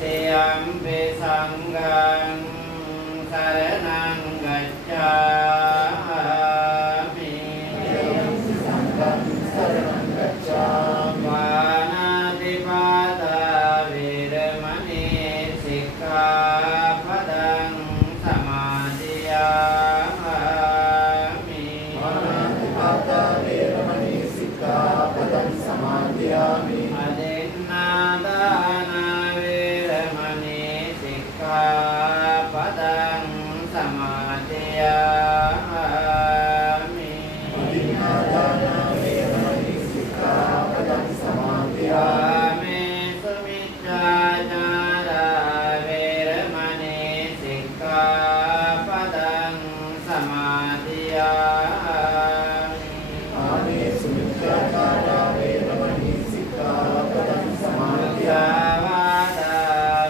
තතියම්පි සංඝං සරණං ගච්ඡාමි පාණාතිපාතා වේරමණී සික්ඛාපදං සමාදියාමි අදින්නාදාන වේරමණී සික්ඛාපදං සමාදියාමි කාමේසු මිච්ඡාචාරා වේරමණී සික්ඛාපදං මුසාවාදා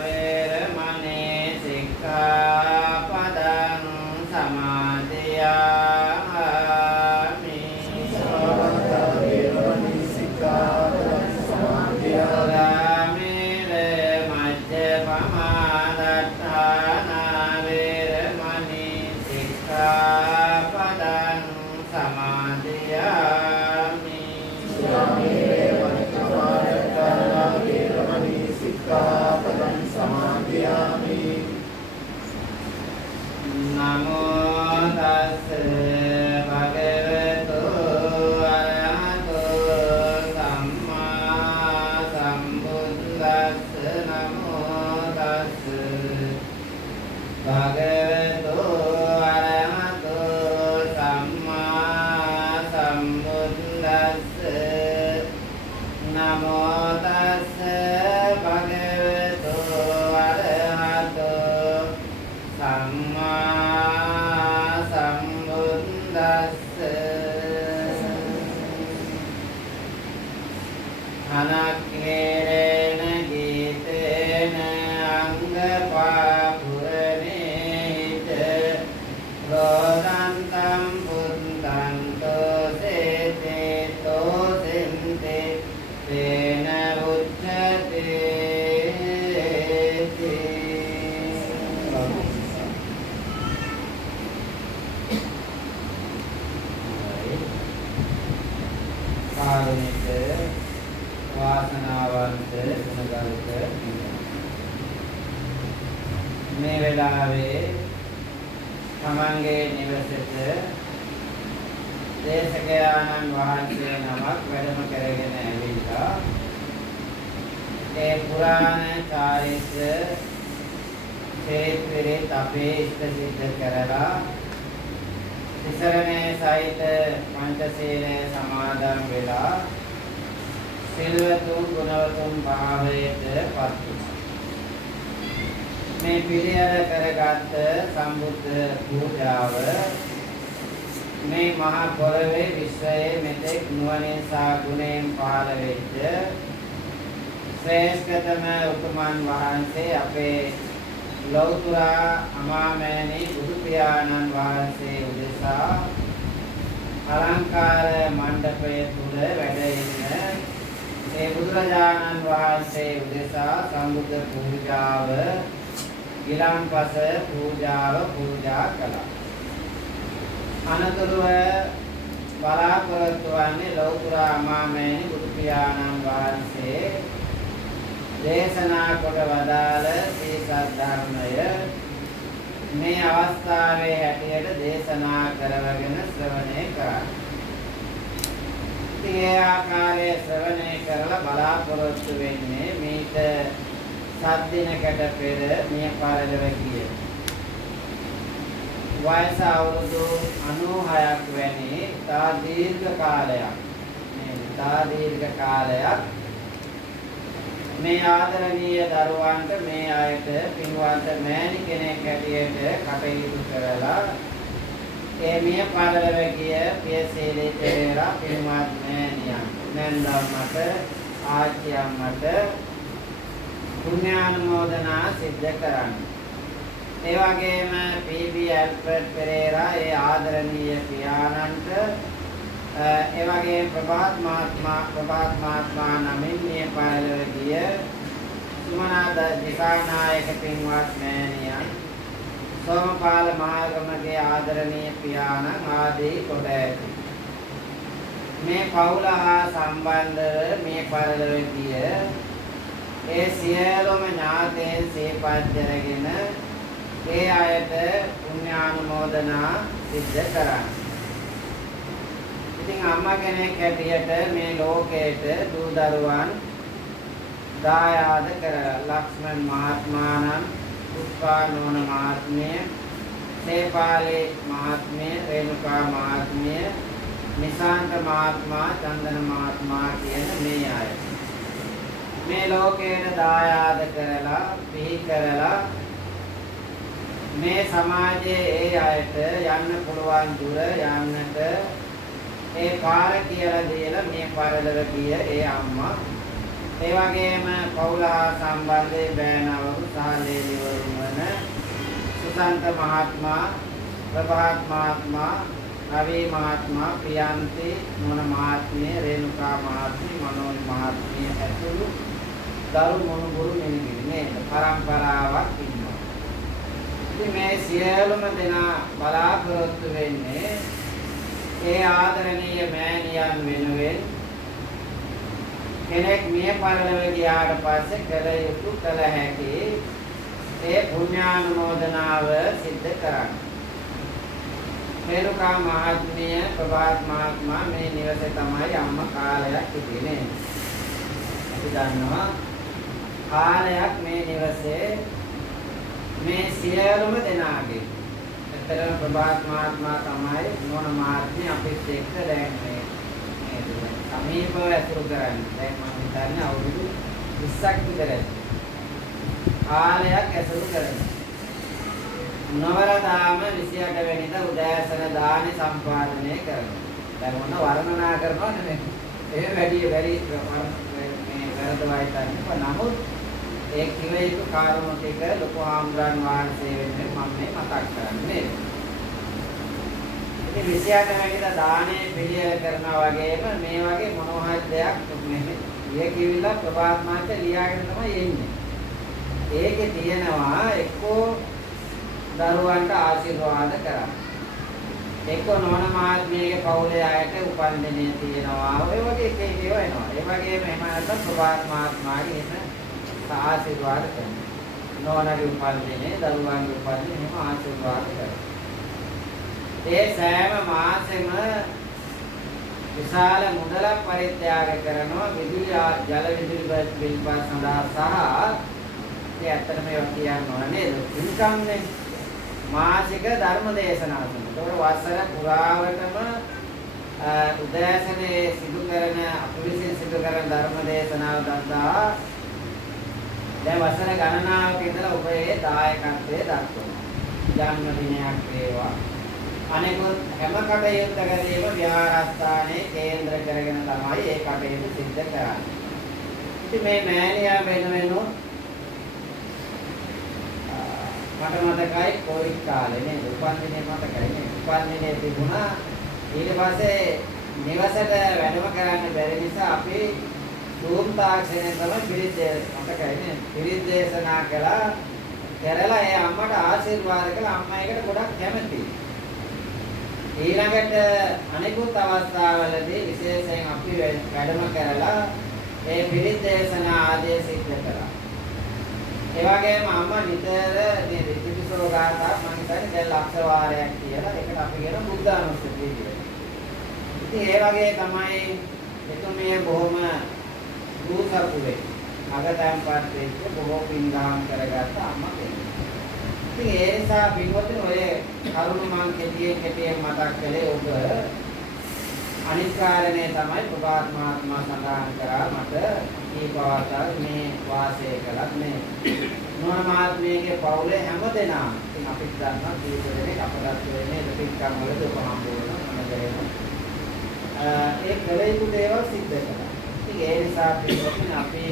වේරමණී සික්ඛාපදං සමාදියාමි රාමේර මජ්ජපමාදත්තානා වේරමණී සික්ඛාපදං සමාදියාමි නමෝ තස්ස භගවතු අරහතෝ සම්මා සම්බුද්දස්ස නමෝ තස්ස භගවතු අරහතෝ සම්මා සම්බුද්දස්ස නමෝ තස්ස භගවතු අරහතෝ සම්මා සම්බුද්දස්ස අනක්ඛේන ගීතේන අංගපාපුරණේත රෝදන්තං පුන්තං තෝසේතේ තෝසෙන්තේ තේන උච්චතේ කාරුණික වාසනාවන්ත ගුණගරුක මේ වෙලාවේ තමන්ගේ නිවසට දේශකයාණන් වහන්සේ නමක් වැඩම කරගෙන ඇවිල්ලා ඒ පුරාණ චාරිත්‍ර ක්ෂේත්‍රයේ අපේ ඉෂ්ට සිද්ධ කරලා තිසරණේ සහිත පංචශීලය සමාදන් වෙලා සිල්වතුන් ගුණවතුන් භාවයට පත් වුණා. මේ පිළියෙල කරගත් සම්බුද්ධ පූජාව මේ මහා පොළවේ විශ්වයේ මෙතෙක් නුවණින් සහ ගුණයෙන් පහළ වෙච්ච ශ්‍රේෂ්ඨතම උතුමන් වහන්සේ අපේ ලෞතර අමාමෑණී බුදු පියාණන් වහන්සේ උදෙසා අලංකාර මණ්ඩපයේ තුල වැඩ ඉන්න ඒ බුදුරජාණන් වහන්සේ උදෙසා සම්බුද්ධ පූජාව ගිලන්පස පූජාව පූජා කළා. අනතුරුව බලාපොරොත්තු වන්නේ ලෞතර අමාමෑණී බුදු පියාණන් වහන්සේ දේශනා කොට වදාළ මේ සද්ධර්මය මේ අවස්ථාවේ හැටියට දේශනා කරවගෙන ශ්‍රවණය කරන්න. ඒ ආකාරයේ ශ්‍රවණය කරලා බලාපොරොත්තු වෙන්නේ මේක සත් දිනකට පෙර මිය පරලොව ගිය වයස අවුරුදු 96ක් වැනි තා දීර්ඝ කාලයක් මේ ආදරණීය දරුවන්ට මේ ආයත පින්වන්ත මෑණි කෙනෙක් හැටියට කටයුතු කරලා ඒ මිය පරලොව ගිය පියසීලී පෙරේරා පින්වත් මෑණියන් නැන්දම්මට ආච්චි අම්මට පුණ්‍යානුමෝදනා සිද්ධ කරන්න. ඒ වගේම පී.බී. ඇල්බර්ට් පෙරේරා ඒ ආදරණීය පියාණන්ට ඒ වගේම ප්‍රභාත් මහත්මයා නමින් මේ පරලොව ගිය සුමනාද දිසානායක පින්වත් මෑණියන් සෝමපාල මහගමගේ ආදරණීය පියාණන් ආදී කොට ඇති මේ පවුල හා සම්බන්ධව මේ පරිලව ගිය ඒ සියලුම ඥාතීන් සිහිපත් කරගෙන ඒ අයට පුණ්‍යානුමෝදනා සිද්ධ කරන්න. ඉතින් අම්මා කෙනෙක් හැටියට මේ ලෝකයට දූ දරුවන් දායාද කරලා ලක්ෂ්මන් මහත්මාණන්, පුෂ්පා නෝන මහත්මිය, සේපාලේ මහත්මිය, රේණුකා මහත්මිය, නිශාන්ත මහත්මයා, චන්දන මහත්මයා කියන මේ අය මේ ලෝකයට දායාද කරලා පිහි කරලා මේ සමාජයේ ඒ අයට යන්න පුළුවන් දුර යන්නට ඒ පාර කියලා දීලා මේ පරිලව ගිය ඒ අම්මා ඒ වගේම පවුල සම්බන්ධයේ බෑනවරු සාලේලිවරු වන සුසන්ත මහත්මයා, ප්‍රභාත් මහත්මයා, රවි මහත්මයා, ප්‍රියන්ති මොන මහත්මිය, රේණුකා මහත්මිය, මනෝජ් මහත්මිය ඇතුළු දරු මොනුගුරු මෙනිමිලි මේ පරම්පරාවක් ඉන්නවා. ඉතින් මේ සියලුම දෙනා බලාපොරොත්තු වෙන්නේ ඒ ආදරණීය මෑණියන් වෙනුවෙන් කෙනෙක් මිය පරලොව ගියාට පස්සේ කළ යුතු කළ හැකි ඒ පුණ්‍යානුමෝදනාව සිද්ධ කරන්න. රේණුකා මහත්මිය, ප්‍රභාත් මහත්මයා මේ නිවසේ තමයි අම්මා කාලයක් හිටියේ. අපි දන්නවා කාලයක් මේ නිවසේ මේ සියලුම දෙනාගේ ඇත්තටම ප්‍රභාත් මහත්මයා තමයි නෝන මහත්මිය අපිත් එක්ක දැන් මේ සමීපව ඇතුළු කරන්නේ. දැන් මම හිතන්නේ අවුරුදු 20ක් විතර කාලයක් ඇතුළු කරන්නේ. නවරදාම 28 වෙනිදා උදෑසන දානි සම්පාදනය කරනවා. දැන් මොන වර්ණනා කරනවා නෙමෙයි. ඒ වැඩි මේ වැරදවයි තන්නේ. නමුත් ඒ කිව යුතු කාරණා ටික ලොකු ආම්රන් වහන්සේ වෙනුවෙන් මම මේ මතක් කරන්නේ. ඉතින් 28 වෙනිදා දානේ පිළියෙල කරනවා වගේම මේ වගේ මොනවා හරි දෙයක් මේ ඊයේ කිවිලා ප්‍රභාත් මාත්‍ය ලියාගෙන තමයි එන්නේ. ඒකේ තියෙනවා එක්කෝ දරුවන්ට ආශිර්වාද කරන්න. එක්ක නෝන මහත්මියගේ පවුලේ අයට උපන්දිනය තියෙනවා. ඔය වගේ එක එක ඒවා එනවා. ඒ වගේම එහෙම නැත්නම් ප්‍රභාත් මහත්මයාගේ එහෙම ආශිර්වාද කරනවා. නෝනගේ උපන්දිනේ, දරුවන්ගේ උපන්දිනේ එහෙම ආශිර්වාද කරනවා. ඒ සෑම මාසෙම විශාල මුදලක් පරිත්‍යාග කරනවා විදුලි ජල විදුලි බිල් පාස් සඳහා සහ ඒ ඇත්තටම ඒවා කියන්න ඕන නේද? ඉන්කම්නේ මාසික ධර්ම දේශනා කරනවා. ඒක වසර පුරාවටම උදෑසනේ සිදු කරන අපවිසින් සිදු කරන ධර්ම දේශනාව දක්වා දැන් වසර ගණනාවක ඉඳලා ඔබ ඒ දායකත්වයේ දක්වනවා. ජන්මදිනයක් වේවා. අනෙකුත් හැම කටයුත්තකදීම විහාරස්ථානයේ කේන්ද්‍ර කරගෙන තමයි ඒ කටයුතු සිද්ධ කරන්නේ. ඉතින් මේ මෑණියා වෙනුවෙන් මට මතකයි කොයි කාලේ නේද උපන්දිනේ මතකයි නේ උපන්දිනේ තිබුණා ඊට පස්සේ නිවසට වැඩම කරන්න බැරි නිසා අපි සූම් තාක්ෂණයෙන් තමයි මතකයි නේ පිරිත් දේශනා කරලා ඒ අම්මට ආශිර්වාද කළා අම්මා ඒකට ගොඩක් කැමතියි ඊළඟට අනෙකුත් අවස්ථාවලදී විශේෂයෙන් අපි වැඩම කරලා ඒ පිරිත් දේශනා ආදී සිද්ධ කළා. ඒ වගේම අම්මා නිතර මේ ත්‍රිපිටක ගාථා මම හිතන්නේ දැන් ලක්ෂ වාරයක් කියලා ඒකට අපි කියන බුද්ධානුස්සතිය කියලා. ඉතින් ඒ වගේ තමයි එතුමිය බොහොම දුසපුවේ අගතම් පාත්‍රයේ බොහෝ පින්දාම් කරගත්ත අම්මා කෙනෙක්. ඉතින් ඒ නිසා පින්වත්නි ඔය කරුණ මම කෙටියෙන් මතක් කළේ ඔබ අනිත් කාරණේ තමයි ප්‍රභාත් මහත්මයා සඳහන් කරා මට දීපවතාව මේ වාසය කළත් මේ නෝන මහත්මියගේ පවුලේ හැමදෙනාම ඉතින් අපිට දන්නවා කීප දෙනෙක් අපලත් වෙන්නේ දෙපිටකම් වලද ඔබ හම්බුනොත් මොනදේම ඒ කලේතු දේවල් සිද්ධ කළා. ඉතින් ඒ නිසා පින්වත්නි අපි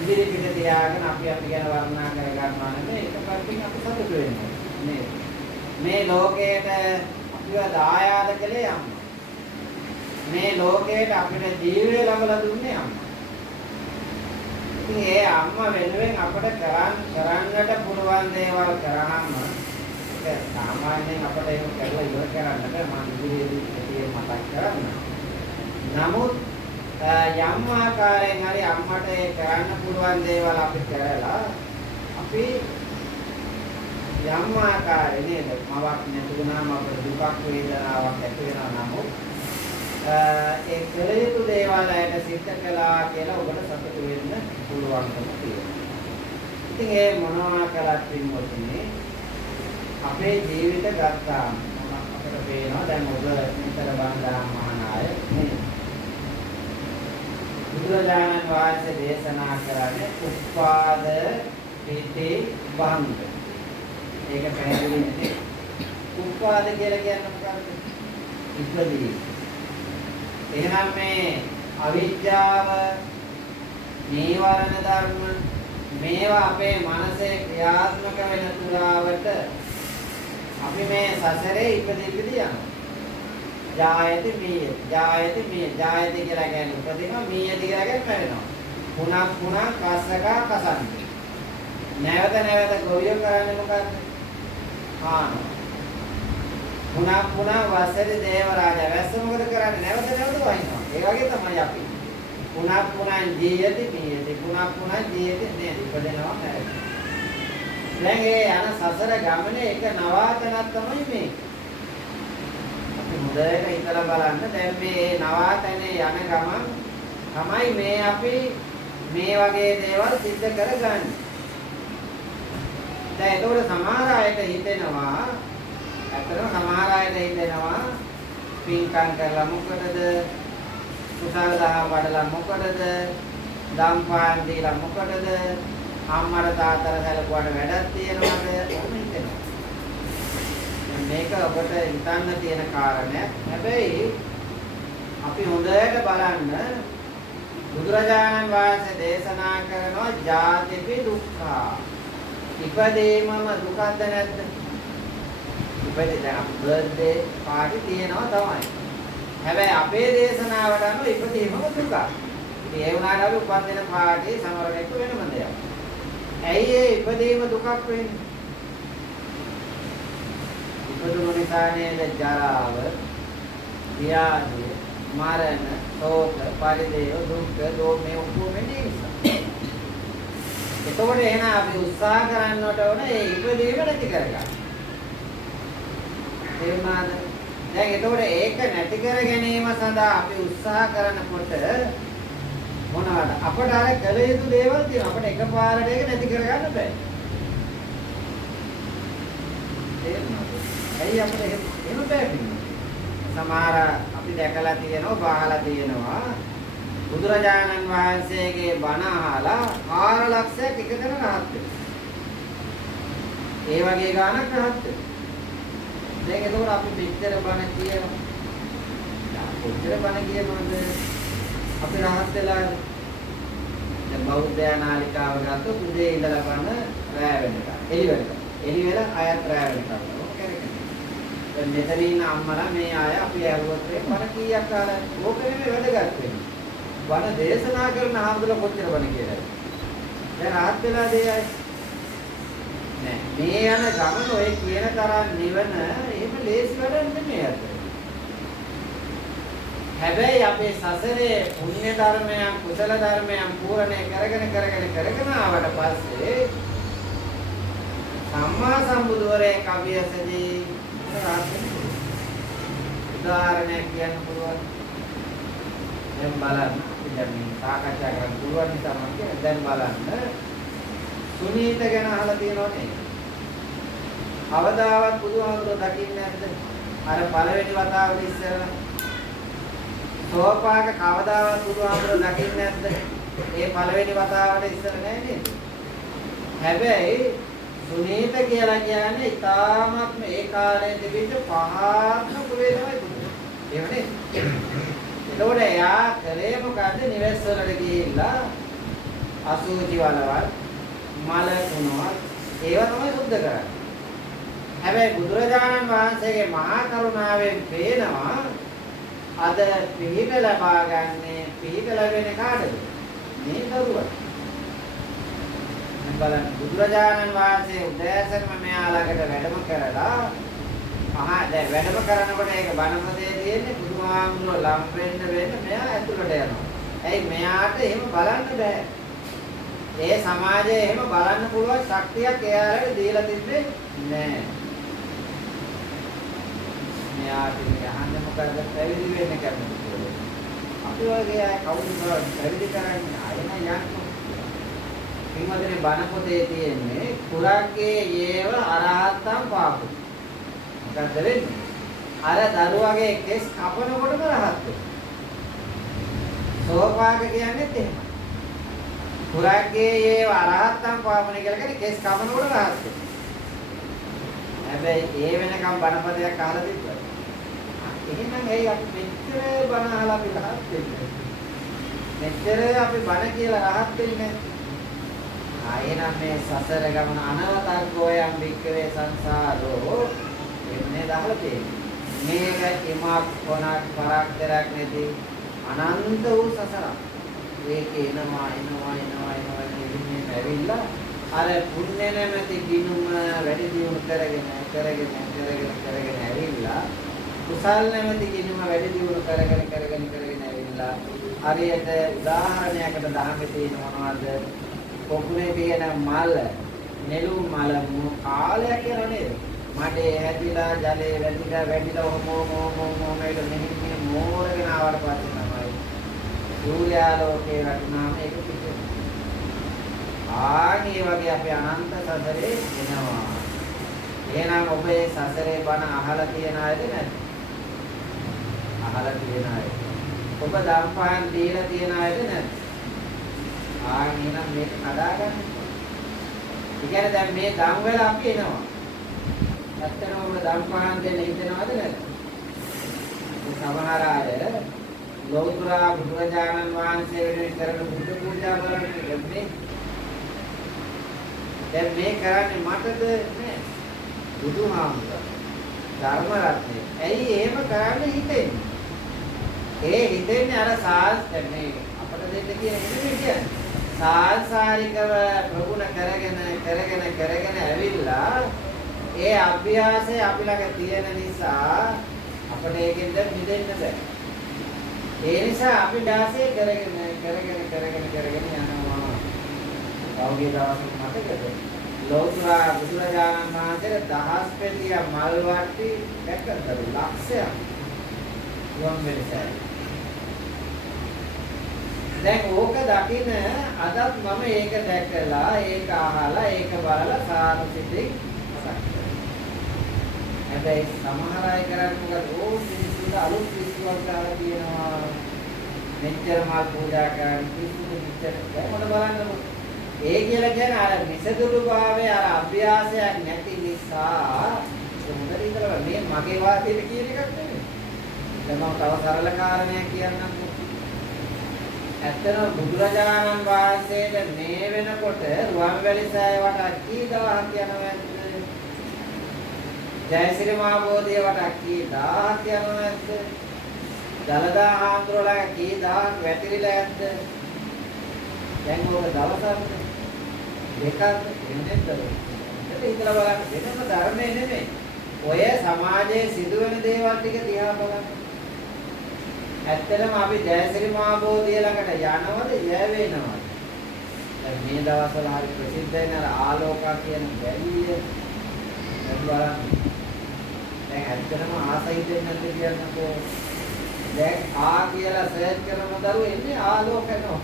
ඉදිරි පිට තියාගෙන අපි ගැන වර්ණනා කර ගන්නවා නෙමෙයි ඒක පැත්තකින් අපි සතුටු වෙනවා නේද? මේ ලෝකයට අපිව දායාද කළේ අම්මා. මේ ලෝකයට අපිට ජීවය ලබලා දුන්නේ අම්මා. ඉතින් ඒ අම්මා වෙනුවෙන් අපිට කරන්නට පුළුවන් දේවල් කරාම ඒක සාමාන්‍යයෙන් අපිට ඒක කරලා ඉවර කරන්න බෑ මම ඉදිරියේදී මතක් කරන්න. නමුත් යම් ආකාරයෙන් හරි අම්මට ඒ කරන්න පුළුවන් දේවල් අපි කරලා අපි යම් ආකාරයෙන් නේද මවක් නැතුණාම අපිට දුකක් වේදනාවක් ඇති වෙනවා. නමුත් ඒ කළ යුතු දේවල් ඇයට සිද්ධ කළා කියලා ඔබට සතුටු වෙන්න පුළුවන්කම තියෙනවා. ඉතින් ඒ මොනවා කළත් පින්වතුනි අපේ ජීවිත ගත්තාම අපිට පේනවා දැන් ඔබ විතර බණ්ඩාර මහානාය නේ. බුදුරජාණන් වහන්සේ දේශනා කරන්නේ උපාද පිටි බන්ධ. ඒක පැහැදිලි නේ. උපාද කියලා කියන්නේ මොකක්ද? ඉපදී. එහෙනම් මේ අවිද්‍යාව නීවරණ ධර්ම මේවා අපේ මනසේ ක්‍රියාත්මක වෙන තුරාවට අපි මේ සසරේ ඉපදී යනවා. ජායති මීය ජායති කියලා කියන්නේ උපදිනවා මීයති කියලා කියන්නේ මැරෙනවා. පුනක් කස්සකා කසන්ති. නැවත ගොවිය කරන්නේ මොකද්ද? පුනක් වසරේ දේව රාජා වැස්ස මොකද කරන්නේ? නැවත වහිනවා. ඒ වගේ තමයි අපි. පුනක් ජීයති මීයති පුනක් ජීයති නේද? ඉපදෙනවා මැරෙනවා. දැන් ඒ යන සසර ගමනේ එක නවාතනක් තමයි මේ. අපි මුදලට හිතලා බලන්න දැන් මේ නවාතනේ යන ගමන් තමයි මේ අපි මේ වගේ දේවල් සිද්ධ කරගන්නේ. දැන් ඒකවල සමහර අයට හිතෙනවා ඇත්තටම සමහර අයට හිතෙනවා පින්කම් කරලා මොකටද? කුසල දහම් වඩලා මොකටද? දම් පාන් දීලා මොකටද? අම්මට තාත්තට සැලකුවාට වැඩක් තියනවද? එහෙම හිතෙනවා. මේක ඔබට හිතන්න තියෙන කාරණයක්. හැබැයි අපි හොඳට බලන්න බුදුරජාණන් වහන්සේ දේශනා කරනවා ජාතිපි දුක්ඛා. ඉපදීමම දුකද නැද්ද? ඉපදී දැන් බර්ත්ඩේ පාටි තියෙනවා තමයි. හැබැයි අපේ දේශනාවට අනුව ඉපදීමම දුකක්. ඉතින් ඒ වුණාට අපි උපන්දින පාටි සමරණයක වෙනම දෙයක්. ඇයි ඒ ඉපදීම දුකක් වෙන්නේ? ඉපදුණු නිසා නේද ජරාව, ව්‍යාධි, මරණ, ශෝක, පරිදේව, දුක්ඛ, දෝමනේ ඔක්කොම එන්නේ නිසා. එතකොට එහෙනම් අපි උත්සාහ කරන්නට ඕන ඒ ඉපදීම නැති කරගන්න. තේරුණාද? දැන් එතකොට ඒක නැති කර ගැනීම සඳහා අපි උත්සාහ කරනකොට මොනවාද? අපට අර කළ යුතු දේවල් තියෙනවා. අපිට එකපාරට ඒක නැති කරගන්න බෑ. තේරුණාද? ඇයි අපිට එහෙම බෑන්නේ? සමහර අපි දැකලා තියෙනවා, බාහලා තියෙනවා. බුදුරජාණන් වහන්සේගේ බණ අහලා 4 ලක්ෂයක් එකතැන රහත් වෙනවා. ඒ වගේ ගානක් රහත් වෙනවා. දැන් එතකොට අපි පිටතර බණ කියනවා. කොච්චර බණ කියනවද? අපි රහත් වෙලා දැන් බෞද්ධ නාලිකාව ගත්තොත් උදේ ඉඳලා බණ රැ වෙනකම්. එළි වෙලා අයත් රැ වෙනකම්. ඕක කරගෙන. දැන් මෙතන ඉන්න අම්මලා මේ අය අපි ඇහුවොත් බණ කීයක් අහලා ඕක නෙමෙයි වැදගත් වෙන්නේ. බණ දේශනා කරන ආම්දුල කොච්චර බණ කියලාද? දැන් රහත් වෙලා දෙයයි. නෑ මේ යන ගමන ඔය කියන තරම් නිවන එහෙම ලේසි වැඩක් නෙමෙයි අද. හැබැයි අපේ සසරේ පුණ්‍ය ධර්මයන් කුසල ධර්මයන් පූර්ණේ කරගෙන ආවට පස්සේ සම්මා සම්බුදුවරේ කවියසදී උදාහරණයක් කියන්න පුළුවන්. දැන් බලන්න දැන් මේ සාකච්ඡා කරන්න පුළුවන් නිසා මම කියන්නේ දැන් බලන්න සුනීත ගැන අහලා තියෙනවනේ. අවදාවත් බුදුහාමුදුරුවෝ දකින්නේ නැද්ද? අර පළවෙනි වතාවට ඉස්සෙල්ලා සෝපාක කවදාවත් බුදුහාමුදුරුවෝ දකින්නේ නැද්ද? ඒ පළවෙනි වතාවට ඉස්සෙල්ලා නෑ නේද? හැබැයි සුනීත කියලා කියන්නේ ඉතාමත්ම ඒ කාලේ තිබිච්ච පහත්ම කුලේ තමයි බුදුහාමුදුරුවෝ. එහෙම නේද? එතකොට එයා කරේ මොකද්ද? නිවෙස් වලට ගිහිල්ලා අසුචි වලවල් මල තුනවත් ඒව තමයි සුද්ධ කරන්නේ. හැබැයි බුදුරජාණන් වහන්සේගේ මහා කරුණාවෙන් පේනවා අද පිහිට ලබා ගන්නේ පිහිට ලැබෙන කාටද? මේ දරුවා. බලන්න බුදුරජාණන් වහන්සේ උදෑසනම මෙයා ළඟට වැඩම කරලා දැන් වැඩම කරනකොට ඒක බණපදයේ තියෙන්නේ බුදුහාමුදුරුවෝ ලම් වෙන්න මෙයා ඇතුළට යනවා. ඇයි මෙයාට එහෙම බලන්න බෑ. ඒ සමාජයේ එහෙම බලන්න පුළුවන් ශක්තියක් එයාලට දීලා තිබ්බේ නෑ. මෙයාට යහන්න මොකද පැවිදි වෙන්න කැමති. අපි වගේ අය කවුරුද පැවිදි කරන්නේ? ආයෙම යන්න. පින්වතුනි බණ පොතේ තියෙන්නේ කුරක්ගේ යේව අරහත්තම් පාපු. මොකද වෙන්නේ? අර දරුවගේ කෙස් කපනකොටම රහත් වෙනවා. සෝපාක කියන්නේත් එහෙම. කුරක්ගේ යේව අරහත්තම් පාපුනේ කියලා කියන්නේ කෙස් කපනකොට රහත් වෙනවා. හැබැයි ඒ වෙනකම් බණපදයක් අහලා තිබ්බා. එහෙනම් ඇයි අපි මෙච්චර බණ අහලා අපි රහත් වෙන්නේ? මෙච්චර අපි බණ කියලා රහත් වෙන්නේ නැත්තේ? ආයෙනම් මේ සසර ගමන අනවතක්කෝයම් වික්කවේ සංසාරෝ එන්නේ දහලා තියෙන්නේ. මේක එමක් කොනක් පරක්තරක් නැති අනන්ත වූ සසරක්. ඒක එනවා ඉන්නේ ඇවිල්ලා අර පුණ්‍ය නැමැති ගිනුම වැඩි දියුණු කරගෙන ඇවිල්ලා කුසල් නැමැති ගිනුම වැඩි දියුණු කරගෙන ඇවිල්ලා හරියට උදාහරණයකට දහමේ තියෙන මොනවද? පොකුණේ තියෙන මල නෙළුම් මල කාලයක් යනවා නේද? මඩේ හැදිලා ජලයේ වැඩිලා මොමේට මෙහි මෝරගෙන ආවට පස්සේ තමයි සූර්යාලෝකේ රටුනාම ඒක පිටේ. ආගේ වගේ අපේ අනන්ත සසරේ එනවා. එහෙනම් ඔබේ සසරේ බණ අහලා තියන අයද නැද්ද? අහලා තියන අය. ඔබ ධම්පහන් දීලා තියන අයද නැද්ද? එහෙනම් මේක හදාගන්න. ඒ කියන්නේ දැන් මේ ධම් වල අපි එනවා. ඇත්තටම ඔබට ධම්පහන් දෙන්න හිතෙනවද නැද්ද? සමහර අය ලෞතර බුදුරජාණන් වහන්සේ වෙනුවෙන් කරන බුදු පූජා කරන්නේ ලැබෙන්නේ. දැන් මේ කරන්නේ මටද නේ? බුදුහාමුදුරුවෝ ධර්ම රත්නේ. ඇයි එහෙම කරන්න හිතෙන්නේ? ඒ හිතෙන්නේ අර මේ අපිට දෙන්න කියන එක කියන්නේ. සාංශාරිකව ප්‍රගුණ කරගෙන ඇවිල්ලා ඒ අභ්‍යාසය අපි ළඟ තියෙන නිසා අපිට ඒකෙන්ද මිදෙන්න බෑ. ඒ නිසා අපි දාසේ කරගෙන යනවා. කවුගේ දවසක මතකද? ලෞතර බුදුරජාණන් වහන්සේ දහස් පෙතිය මල් වට්ටි දැක්කද? ලක්ෂයක්. වම් වෙනසයි. දැන් ඕක දකින්න අදත් මම ඒක දැකලා ඒක අහලා ඒක බලලා සාදු සිතින් මතක් කරගන්නවා. හැබැයි සමහර අය කරන්නේ මොකද? මිනිස්සුන්ට අලුත් විශ්වාස කරලා තියෙනවා. මෙච්චර මල් පූජා කරන කිසිම මෙච්චර කොහොමද බලන්නකො. ඒ කියලා කියන්නේ අර මිසදුළු භාවයේ අර අභ්‍යාසයක් නැති නිසා හොඳට ඉතලා මේ මගේ වාසියට කියන එකක් නෙමෙයි. දැන් මම තව සරල කාරණයක් කියන්නම්. ඇත්තටම බුදුරජාණන් වහන්සේට මේ වෙනකොට රුවන්වැලි සෑය වටා කී දවසක් යනවද? ජයසිරි මහ බෝධිය වටා කී දවසක් යනවද? දලදා හාමුදුරුවෝ කී දවසක් වැතිරිලා ඇද්ද? දැන් ඕක දවසක් දෙකක් එන්නේද? ඒක ඉතලා බලන්න වෙනම ධර්මයේ නෙමෙයි. ඔය සමාජයේ සිදුවෙන දේවල් ටික දිහා බලන්න. ඇත්තටම අපි ජයසිරි මහ බෝධිය ළඟට යනවද යැවෙනවද? දැන් මේ දවස්වල හරි ප්‍රසිද්ධ වෙන ආලෝකා කියන බැලිය දැන් බලන්න. දැන් ඇත්තටම ආසයිදෙන් නැද්ද කියන්නකෝ. දැන් කියලා සර්ච් කරන දරුවෝ එන්නේ ආලෝකනවා.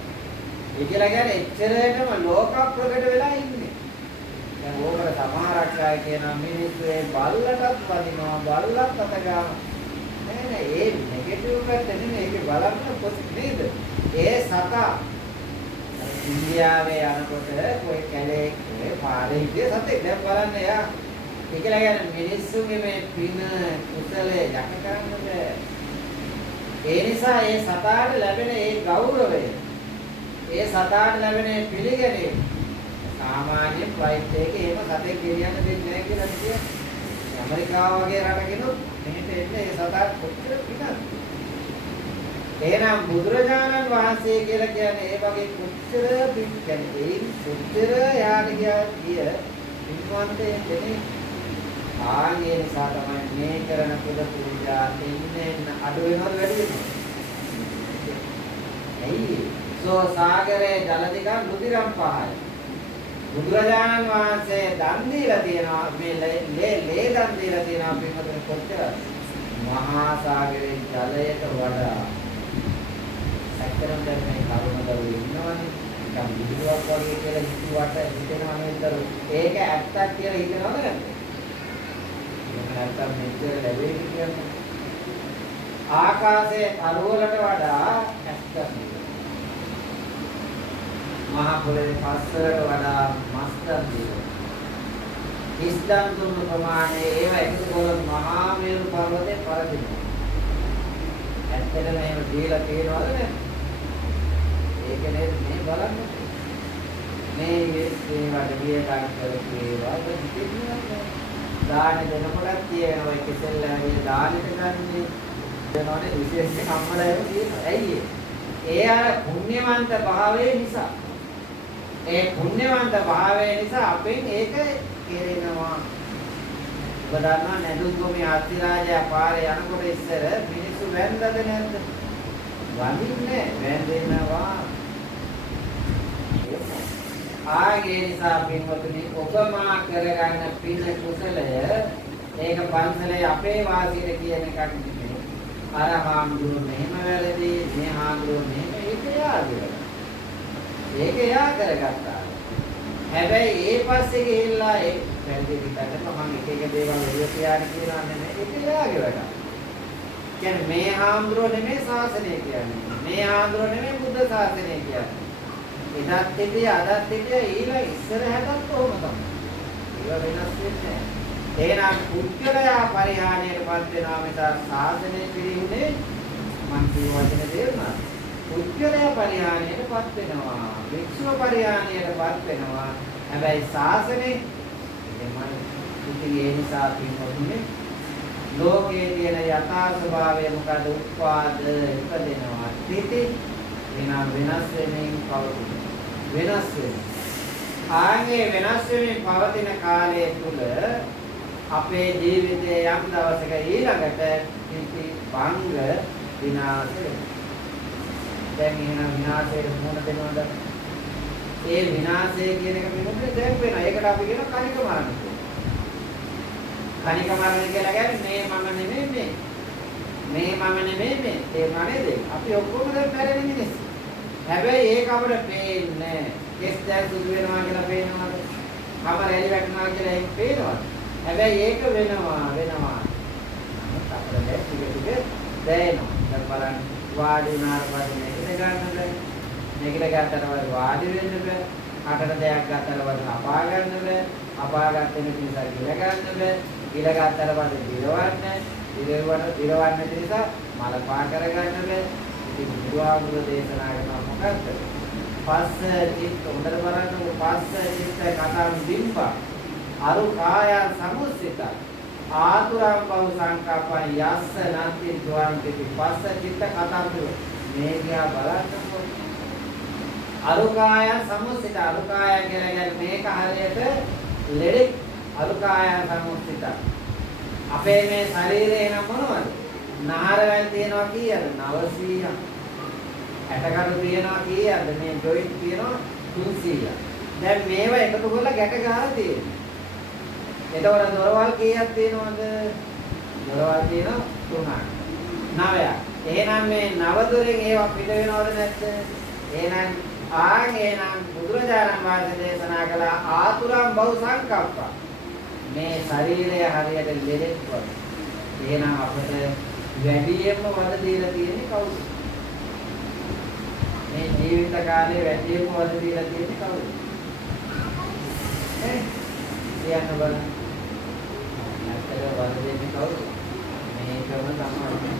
ඒ කියලා කියන්නේ එච්චරටම ලෝක ප්‍රකට වෙලා ඉන්නේ. දැන් ඕකට සමහරක් අය කියනවා මිනිස්සු ඒ බල්ලටත් වදිනවා බල්ලත් අත ගන්නවා. නෑ ඒ නෙගටිව් පැත්ත නෙමෙයි ඒක බලන්න පොසිටිව් නේද? ඒ සතා ඉන්දියාවේ යනකොට કોઈ කැලේ ඒ පාරේ හිටිය සතෙක් දැන් බලන්න එයා ඒ කියලා කියන්නේ මිනිස්සුගේ මේ පින කුසලයේ යක් කරන්න බෑ. ඒ නිසා ඒ සතාට ලැබෙන ඒ ගෞරවය ඒ සතාට ලැබෙන පිළිගැනීම සාමාන්‍ය ෆ්ලයිට් එකේ එහෙම සතෙක් ගෙනියන්න දෙන්නේ නැහැ කියලා කියන්නේ. ඇමරිකාව වගේ රටකිනුත් මෙහෙට එන්නේ ඒ සතාට කොච්චර පිනක්ද? එහෙනම් බුදුරජාණන් වහන්සේ කියලා කියන්නේ ඒ වගේ කොච්චර පින් කියන්නේ ඒ කොච්චර යාට ගිය පින්වන්තයෙක් කෙනෙක්. ආගේ නිසා තමයි මේ කරන පුද පූජා එන්නේ අඩු වෙනවද වැඩි වෙනවද? ඇයි? සාගරේ ජල ටික රුධිරම් පහයි. බුදුරජාණන් වහන්සේ දන් දීලා තියෙනවා මේ ලේ දන් දීලා තියෙනවා පින්වතුනි කොච්චර මහා සාගරේ ජලයට වඩා සැකරම් දැන් මේ කරුණදව ඉන්නවනේ නිකන් විදුවක් වගේ කියලා හිතුවට හිතෙනවා නේද? ඒක ඇත්තක් කියලා හිතනවද නැද්ද? ඒක නැත්තම් මෙච්චර ලැබෙයි කියන්නේ ආකාශයේ අරුවලට වඩා ඇත්තක් මහා පොළේ පස්සට වඩා මස්තක් දිනවා. ඉස්දම් දුන්නු ප්‍රමාණය ඒව එකතු කරලා මහා මේරු පර්වතේ පරදිනවා. ඇත්තටම මේව දීලා තියෙනවද නැද්ද? ඒක නේද මේ බලන්න. මේ වඩ ගියටක් කරේවා දෙතින්නේ. දාන දෙනකොටත් තියෙනවා ඒ කෙසෙල් ලැබෙන දානෙට ගන්නේ. දෙනවනේ විශේෂයෙන් අම්මලා ඒව තියෙනවා. ඇයි ඒ අර පුණ්‍යවන්ත භාවයේ නිසා ඒ පුණ්‍යවන්ත භාවය නිසා අපෙන් ඒක කෙරෙනවා. ඔබ දන්නා නැදුම් ගොමේ අත්තිරාජයා පාරේ යනකොට ඉස්සර මිනිස්සු වැන්දද නැද්ද? වඳින්නේ වැන්දෙනවා. ආගේ නිසා පින්වතුනි ඔබමා කරගන්න පින කුසලය ඒක පන්සලේ අපේ වාසියට කියන එකක් නෙමෙයි. අර හාමුදුරුවෝ මෙහෙම වැරදි මේ හාමුදුරුවෝ මෙහෙම ඒක යාදේ. ඒක යා කරගත්තා. හැබැයි ඒ පස්සේ ගිහිල්ලා ඒ වැරදි පිටකට මම එක එක දේවල් එළිය තියාගෙන කියනවා නෙමෙයි ඒක යාගේ වැඩ. කියන්නේ මේ හාමුදුරුවෝ නෙමෙයි ශාසනය කියන්නේ. මේ හාමුදුරුවෝ නෙමෙයි බුද්ධ ශාසනය කියන්නේ. එදත් හිටිය අදත් හිටිය ඊළඟ ඉස්සර හැටත් කොහොම තමයි. ඒවා වෙනස් වෙන්නේ නැහැ. එහෙනම් පුද්ගලයා පරිහානියටපත් වෙනවා මිස ශාසනය පිළිුනේ මං කිය වචන තේරුණා. පුද්ගලයා පරිහානියටපත් වෙනවා. වික්ෂුව පරිහානියටපත් වෙනවා. හැබැයි ශාසනේ එමයි ඉතින් ඒ නිසා පින්වතුනි ලෝකයේ තියෙන යථා ස්වභාවය මොකද? උත්පාද ඉපදෙනවා. තීති වෙනස් වෙමින් පවතින. වෙනස් වෙන. ආගේ වෙනස් වෙමින් පවතින කාලය තුල අපේ ජීවිතයේ යම් දවසක ඊළඟට තීති භංග විනාශ වෙනවා. දැන් එහෙනම් විනාශයට මුහුණ දෙනවද? ඒ විනාශය කියන එක පිළිබඳව දැන් වෙනවා. ඒකට අපි කියන කණික මරණ කියලා. කණික මරණ කියලා කියන්නේ මේ මම නෙමෙයි මේ. මේ මම නෙමෙයි මේ. ඒ නේද? අපි ඔක්කොම දැන් පැරෙන මිනිස්සු. හැබැයි ඒක අපිට පේන්නේ නැහැ. කෙස් දැන් සුදු වෙනවා කියලා පේනවද? කම රැලි වැටෙනවා කියලා ඒක පේනවද? හැබැයි ඒක වෙනවා. නමුත් අපිට දැන් ටික දැනෙනවා. දැන් බලන්න වාඩි වුණාට පස්සේ මේක ගන්නද? මේකට ගත්තට පස්සේ වාඩි වෙන්න බෑ. අටට දෙයක් ගත්තට පස්සේ අපා ගන්න බෑ. අපා ගන්න නිසා ගිල ගන්න බෑ. ගිල ගත්තට පස්සේ දිරවන්න නිසා මල පා කරගන්න බෑ. ඉතින් බුදුආගම දේශනා කරන මොකක්ද? පස්ස චිත්ත හොඳට බලන්න පස්ස චිත්ත කතාම් බිම්බ අරු කාය සමුස්සිත ආතුරම් බව සංකප්පං යස්ස නන්ති ද්වාන්ති පස්ස චිත්ත කතාම් මේ දිහා බලන්නකො. අරුකාය සමුස්සිත අරුකාය කියන්නේ මේක හරියට ලෙඩෙක් අරුකාය සමුස්සිත. අපේ මේ ශරීරේ නම් මොනවද? නහරවැල් තියෙනවා කීයද? 900ක්. ඇටකඩු තියෙනවා කීයද? මේ ජොයින්ට් තියෙනවා 300ක්. දැන් මේවා එකතු කරලා ගැට ගහලා තියෙනවා. එතකොට දොරවල් කීයක් තියෙනවද? දොරවල් තියෙනවා 3ක්. 9ක්. එහෙනම් මේ 9 දොරෙන් ඒවා පිට වෙනවද නැද්ද? එහෙනම් බුදුරජාණන් වහන්සේ දේශනා කළ ආතුරම් බහු සංකප්ප. මේ ශරීරය හරියට ලෙඩෙක් වගේ. එහෙනම් අපිට වැඩියෙන්ම වද දීලා තියෙන්නේ කවුද? මේ ජීවිත කාලේ වැඩියෙන්ම වද දීලා තියෙන්නේ කවුද? කියන්න බලන්න. නැත්තර වද දෙන්නේ කවුද? මේකම තමයි.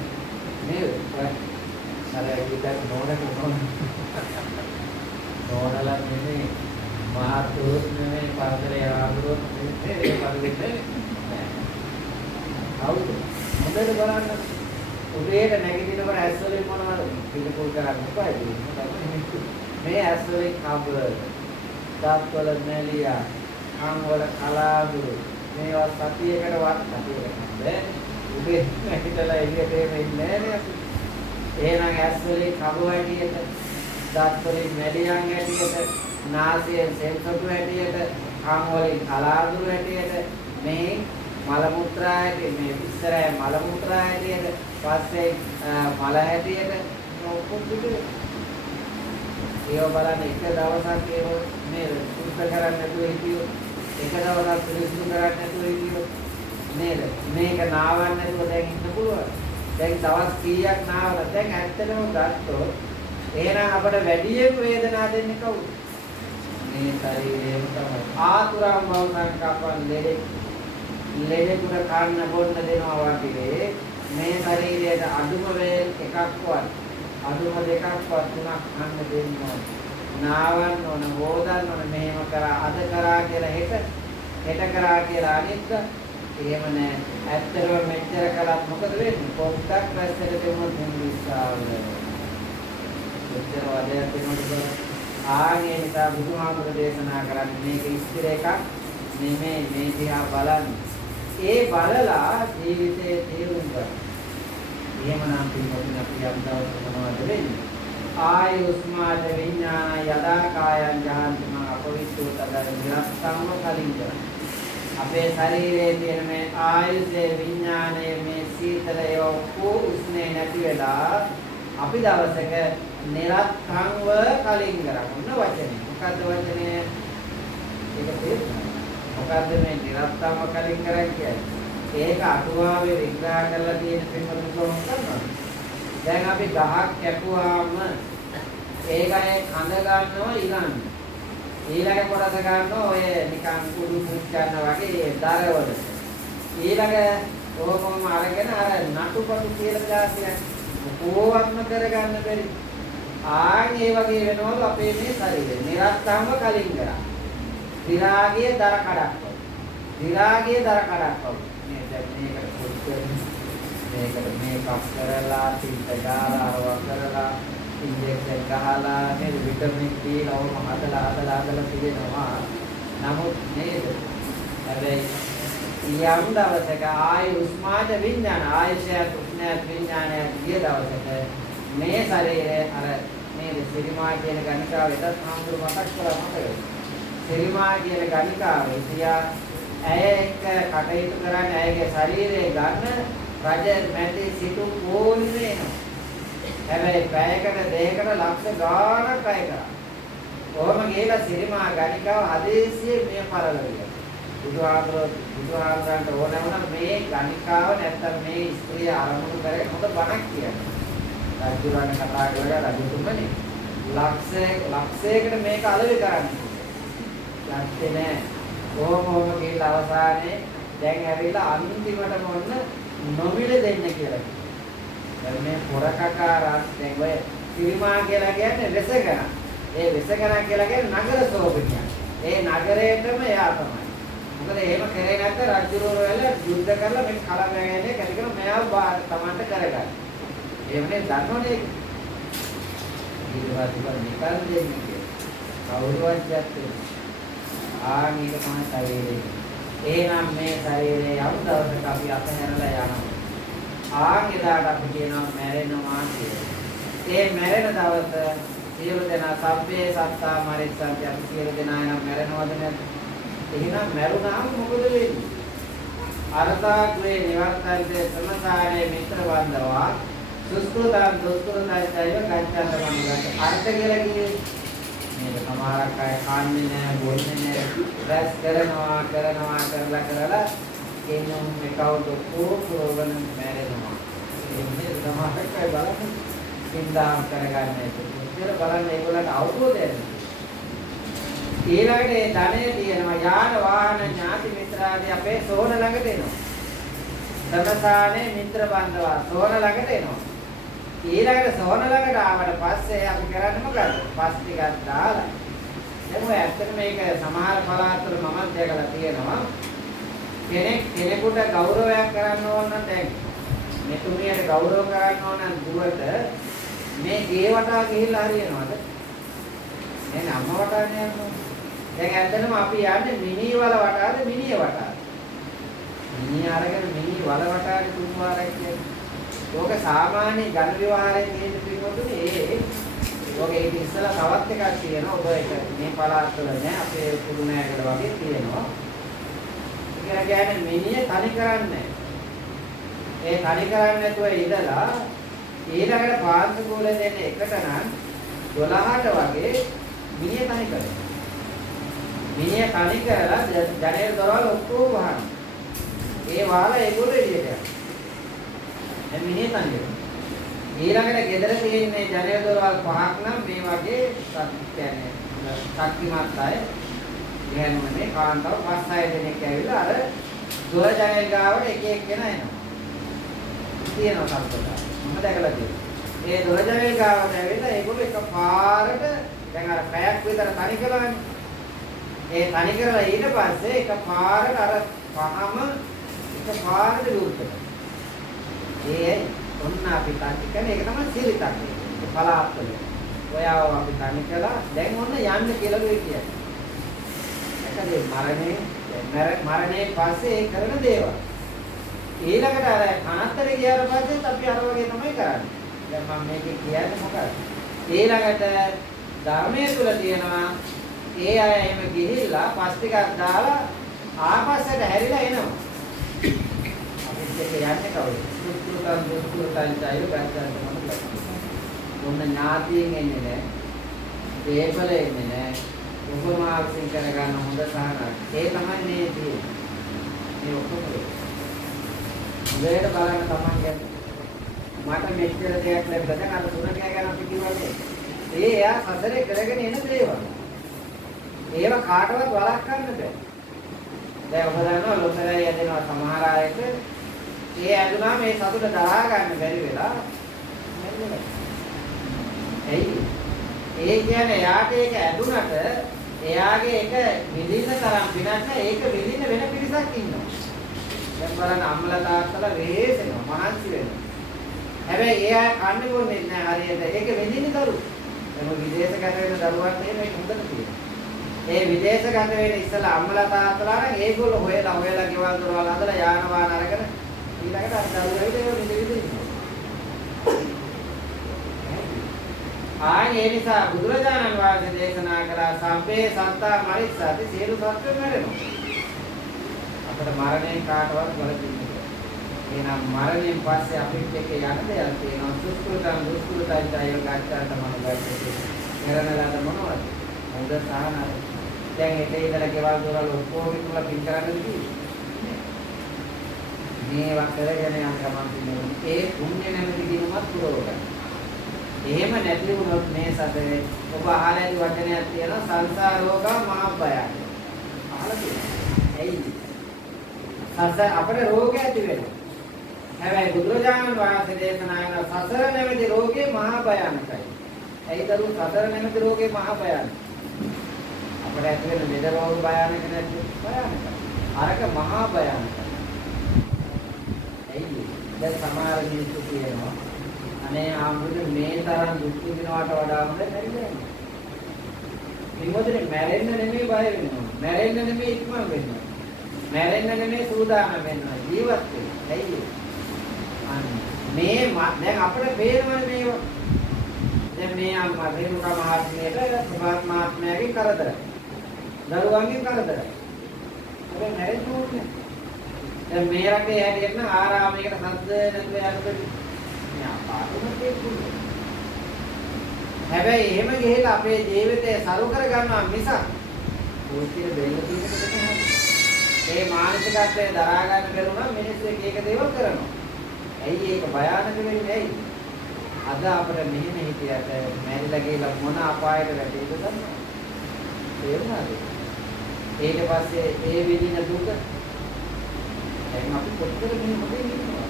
නේද? අර විතර නෝනලා නෙමෙයි මහතුරුත් නෙමෙයි පරතරේ ආවුරුත් නෙමෙයි ඒ පරිදෙන්නේ නෑ. හවුද? හොඳට බලන්න. උදේට නැගිටිනකොට ඇස් වලින් මොනවද පිළිකුල් කරන්නේ කොහෙද? මේ ඇස් වලින් කබ, දත් වල නැලියා, කන් වල කලාදුරු මේවා සතියකට බෑ. උදේ නැගිටලා එළියට එන්නේ නැහැ නේ. එහෙනම් ඇස් වලින් කබ හැටියට, දත් වලින් නැලියන් හැටියට, නාසයෙන් සෙන්සොටු හැටියට, කන් වලින් කලාදුරු හැටියට, මේ මල මුත්‍රා හැටියට, මේ ඉස්සරහ මල මුත්‍රා හැටියට, පස්සේ මල හැටියට ඔක්කොම පිටු. ඒව බලන්න එක දවසක් ඒව නේද සුද්ධ කරන්නේ නැතුව හිටියොත්, එක දවසක් පිළිසුදු කරන්නේ නැතුව හිටියොත් නේද මේක නාවන්න නැතුව දැන් ඉන්න පුළුවන්. දැන් දවස් කීයක් නාවලා දැන් ඇත්තටම ගත්තොත් එහෙනම් අපිට වැඩියෙන් වේදනාව දෙන්නේ කවුද? මේ ශරීරයම තමයි. ආතුරම් බව සංකප්පන් ලෙඩෙකුට කන්න බොන්න දෙනවා වගේ මේ ශරීරයට අඩුම වේල් එකක්වත් අඩුම දෙකක්වත් තුනක් කන්න දෙන්න ඕන. නාවන්න ඕන, හොදන්න ඕන. මෙහෙම කරා අද කරා කියලා හෙට කරා කියලා අනිත් එහෙම නෑ. ඇත්තටම මෙච්චර කළත් මොකද වෙන්නේ? පොඩ්ඩක් රැස්සට දෙමුත් නිස්සාවල. මෙච්චර වදයක් දෙනකොට ආගේ නිසා බුදුහාමුදුර දේශනා කරන්නේ මේක ඉස්තිර එකක් නෙමෙයි. මේ දිහා බලන්න. ඒ බලලා ජීවිතේ තේරුම් ගන්න. එහෙමනම් පින්වතුනි අපි යම් දවසක මොනවද වෙන්නේ? ආයුස්මාද විඥාන යදා කායං ජාන්තම අපවිස්සෝ තදර නිරත්තම්ව කලින්ද. අපේ ශරීරයේ තියෙන මේ ආයුසේ විඥානයේ මේ සීතලය ඔක්කො උස්නේ නැති වෙලා අපි දවසක නිරත්තම්ව කලින් කරගන්න වචනේ. මොකද්ද වචනේ? ඒක තේරුණා. මොකද්ද මේ නිරත්තම්ව කලින් කරන්නේ කියන්නේ? ඒක අටුවාවේ විග්‍රහ කරලා තියෙන පින්වතුන් කොහොමද කරනවද? දැන් අපි ගහක් කැපුවාම ඒකේ කඳ ගන්නවා ඊළඟ. ඊළඟ කොටස ගන්නවා ඔය නිකන් කුඩු පුච්චන්න වගේ දරවල. ඊළඟ ඕකම අරගෙන අර නටුපටු කියලා දාසියක් කොහොමත්ම කරගන්න බැරි. ඒ වගේ වෙනවලු අපේ මේ ශරීරය. නිරත්තම්ව කලින් කරා. විරාගයේ දර කඩක්. විරාගයේ දර කඩක්. මේකට මේකප් කරලා තින්ත ගාලා කරලා ඉන්ජෙක්ෂන් ගහලා නේද විටමින් දීලා ඔහොම හදලා තියනවා. නමුත් නේද හැබැයි යම් දවසක ආයුස්මාද විඥාන ආයශය උස්නත් විඥානය ගිය දවසක මේ ශරීරය අර නේද සිරිමා කියන ගණිකාව එදත් හාමුදුරු මතක් කරලා මතකයි. සිරිමා කියන ගණිකාව ඉතියා ඇය එක්ක කටයුතු කරන්නේ ඇයගේ ශරීරයේ ගන්න රජ මැටි සිටු ඕනේ නෑ. හැබැයි පැයකට දෙකකට ලක්ෂ ගාණක් අය කරා. කොහොම ගිහලා සිරිමා ගණිකාව හදේසියේ මේ පරලවිය. බුදුහාමුදුරන්ට ඕන වුණා මේ ගණිකාව නැත්තම් මේ ස්ත්‍රිය ආරමුණු කරගෙන මොකද බණක් කියන්නේ. රජුරණ කතා කරලා රජතුමනි ලක්ෂයකට මේක අලෙවි කරන්නේ. ලක්ෂේ නෑ. කොහොම ගිහලා අවසානයේ දැන් ඇවිල්ලා අන්තිමටම ඔන්න නොමිල දෙන්න කියලා. දැන් මේ පොරකකාරත් දැන් ඔය සිරිමා කියලා කියන්නේ වෙසගණ. ඒ වෙසගණ කියලා කියන්නේ නගර සෝභිනිය. ඒ නගරේටම එයා තමයි. මොකද එහෙම කරේ නැත්නම් රජුරෝ වල යුද්ධ කරලා මේ කලබගෑනේ කැලිකම මෙයාව තමන්ට කරගන්න. එහෙමනේ දන්නෝනේ. ඊළඟට නිකන් දෙන්නේ. කවුරුවත් යන්නේ. ආනික තමයි ශරීරය. එහෙනම් මේ ශරීරයේ යම් දවසක අපි අතහැරලා යනවා. එදාට අපි කියනවා මැරෙනවා කියලා. ඒ මැරෙන දවස සියලු දෙනා සබ්බේ සත්තා මරිස්සන්ති අපි සියලු දෙනා යන මැරෙනවද නැද්ද? එහෙනම් මැරුණාම මොකද වෙන්නේ? අරතාග්‍රේ නිවර්තන්තේ සමසාරේ මිත්‍ර වන්දවා සුස්කෘතං දුස්කෘතයිව ගච්ඡන්ත මනුගත. අර්ථ කියලා කියන්නේ මේක සමහරක් අය කන්නේ නැහැ, බොන්නේ නැහැ, රැස් කරනවා කරලා එන්නම් මේකවුද කොහොමද මැරෙනවා. එන්නේ සමහරක් අය බලන්න සින්දාම් කරගන්නේ. ඒක බලන්න ඒගොල්ලන්ට අවබෝධය නැහැ. ඊළඟට ඒ ධනෙ තියෙනවා යාන වාහන ඥාති මිත්‍රාදී අපේ සෝන ළඟට එනවා. සමසානේ මිත්‍ර බන්ධවා සෝන ළඟට එනවා. ඊළඟට සෝන ළඟට ආවට පස්සේ අපි කරන්නේ මොකද? පස් ටිකක් දාලා. දැන් ඔය ඇත්තට මේක සමහර පළාත්වල මමත් දැකලා තියෙනවා. කෙනෙකුට ගෞරවයක් කරන්න ඕන නම් දැන් මෙතුමියට ගෞරව කරන්න ඕන දුවට මේ ගේ වටා ගිහිල්ලා හරියනවද? නෑ අම්ම වටානේ යනවා. දැන් ඇත්තටම අපි යන්නේ මිනි වල වටාද මිනිය වටාද? මිනිය අරගෙන මිනි වල වටාට තුන් වාරයක් කියන්නේ. ඕක සාමාන්‍ය ඝන විවහාරයෙන් තියෙන පිටුතුනේ ඕක ඒක ඉස්සලා තවත් එකක් තියෙනවා. ඔබ ඒක මේ පළාත්වල නෑ අපේ කුරුණෑගල වගේ තියෙනවා. ඒක කියන්නේ මිනිය තනි කරන්නේ. ඒ තනි කරන්නේ නැතුව ඉඳලා ඊළඟට පාර්ශ්ව කෝල දෙන්න එකට නම් 12ට වගේ මිනිය තනි කරනවා. මිනිය තනි කරලා ජනේල දොරවල් ඔක්කොම වහනවා. ඒ වාලා ඒගොල්ලෝ එළියට යනවා. දැන් මිනිය තනි කරනවා. ඊළඟට ගෙදර තියෙන ජනේල දොරවල් පහක් නම් මේ වගේ කියන්නේ ශක්තිමත් අය එහෙමනේ කාන්තාව 5-6 දෙනෙක් ඇවිල්ලා අර දොර ජනේල ගාවට එක එක්කෙනා එනවා. තියෙනවා සම්පූර්ණ. මම දැකලා තියෙනවා. ඒ දොර ජනේල ගාවට ඇවිල්ලා ඒගොල්ලෝ එකපාරට දැන් අර පැයක් විතර තනි කළානේ. ඒ තනි කරලා ඊට පස්සේ එකපාරට අර පහම එකපාරට විවෘත කරනවා. ඒ ඔන්න අපි තනි කරන එක තමයි සිරිතක්. ඒ පලාත්වල. ඔයාව අපි තනි කළා. දැන් ඔන්න යන්න කියලා දුවේ කියන්නේ. ඒකද මරණයෙන් පස්සේ ඒ කරන දේවල්. ඊළඟට අර අනත්තර ගියාට පස්සෙත් අපි අර වගේ තමයි කරන්නේ. දැන් මම මේකේ කියන්නේ මොකක්ද? ඊළඟට ධර්මයේ තුල තියෙනවා ඒ අය එහෙම ගිහිල්ලා පස් ටිකක් දාලා ආපස්සට හැරිලා එනවා. අපිත් එක්ක යන්නේ කවුද? දුක්ඛයන් චෛල ගන්න මොනවද? මොන ඥාතියෙන් එන්නේ නැහැ. දේපල එන්නේ නැහැ. උපමාවකින් කරගන්න හොඳ සහනක්. ඒ තමයි මේ තියෙන්නේ. මේ ඔක්කොම දෙයට බලන්න තමන් ගැන. මට මෙච්චර දෙයක් ලැබිලා දැන් අර තුනක ගැන අපි කිව්වනේ. ඒ එයා සසරේ කරගෙන එන දේවල්. ඒව කාටවත් වළක්වන්න බෑ. දැන් ඔබ දන්නවා ලොතරැයි ඇදෙනවා සමහර අයට. ඒ ඇදුනා මේ සතුට දරා ගන්න බැරි වෙලා මැරෙනවා. ඇයි? ඒ කියන්නේ යාට ඒක ඇදුනට එයාගේ ඒක විඳින්න තරම් පිනක් නැහැ. ඒක විඳින්න වෙන පිරිසක් ඉන්නවා. දැන් බලන්න අම්මලා තාත්තලා වෙහෙසෙනවා මහන්සි වෙනවා. හැබැයි එයා කන්නේ බොන්නේ නැහැ හරියට. ඒක විඳින්නේ දරුවෝ. එම විදේශගත වෙන දරුවන් මේක හොඳට තියෙනවා. ඒ විදේශගත වෙන ඉස්සලා අම්මලා තාත්තලා නම් ඒගොල්ලෝ හොයලා ගෙවල් දොරවල් හදලා යාන වාහන අරගෙන ඊළඟට අර දරුවෝ ඒක විඳින්න. ඒ නිසා බුදුරජාණන් වහන්සේ දේශනා කළා සම්පේ සත්තා මරිස්සති සියලු සත්ත්ව මැරෙනවා. අපිට මරණයෙන් කාටවත් වළකින්න බැහැ. එහෙනම් මරණයෙන් පස්සේ අපිට එක යන දෙයක් තියෙනවා. සුස්කෘතං දුස්කෘතං චෛව ගච්ඡාත මනෝගච්ඡති. මරණලාද මොනවද? හොඳ සාහනයි. දැන් ඒකේ ඉඳලා ගෙවල් දොරවල් ඔක්කොම ඉක්මලා පින් කරන්නද කිව්වේ? මේවා කරගෙන යන ගමන් තියෙනවා. ඒ පුණ්‍ය නැමැති දිනුමත් පුරවගන්න. එහෙම නැති වුණොත් මේ සතරේ ඔබ අහලා ඇති වචනයක් තියෙනවා සංසාරෝගා මහබ්බයක්. අහලා තියෙනවා. ඇයි? සසර අපේ රෝගය ඇති වෙනවා. හැබැයි බුදුරජාණන් වහන්සේ දේශනා කරන සසර නැමැති රෝගේ මහා භයානකයි. ඇයි දරු සසර නැමැති රෝගේ මහා භයානකයි. අපිට ඇති වෙන මෙද රෝග භයානක නැද්ද? භයානකයි. අරක මහා භයානකයි. ඇයි? දැන් සමහර මිනිස්සු කියනවා අනේ ආමුදුනේ මේ තරම් දුක් විඳිනවට වඩා හොඳ නැරිලා ඉන්නේ. විමුදනේ මැරෙන්න නෙමෙයි බය වෙනවා. මැරෙන්න නෙමෙයි ඉක්මන් වෙනවා. මැරෙන්න නෙමෙයි සූදානම් වෙනවා. ජීවත් වෙන්න. ඇයි මේ දැන් අපිට පේනවනේ මේවා. දැන් මේ අම්මා රේණුකා මහත්මියට සුභාත් මහත්මයාගේ කරදර. දරුවන්ගේ කරදර. හැබැයි මැරෙන්න ඕනේ. දැන් මේ රටේ හැටියට නම් ආරාමයකට සද්ද නැතුව යනකොට හැබැයි එහෙම ගිහිල්ලා අපේ ජීවිතය සරු කර ගන්නවා මිසක් පොයිතිර දෙන්න තියෙන ඒ මානසිකත්වය දරා ගන්න බැරුණා මිනිස්සු එක දේවල් කරනවා. ඇයි ඒක භයානක වෙන්නේ ඇයි? අද අපිට මෙහෙම හිටියට මැරිලා ගිහලා මොන අපායට වැටෙයිද දන්නවද? තේරුණාද? ඊට පස්සේ ඒ විදින දුක දැන් අපි කොච්චර මෙහෙම ඉන්නවා.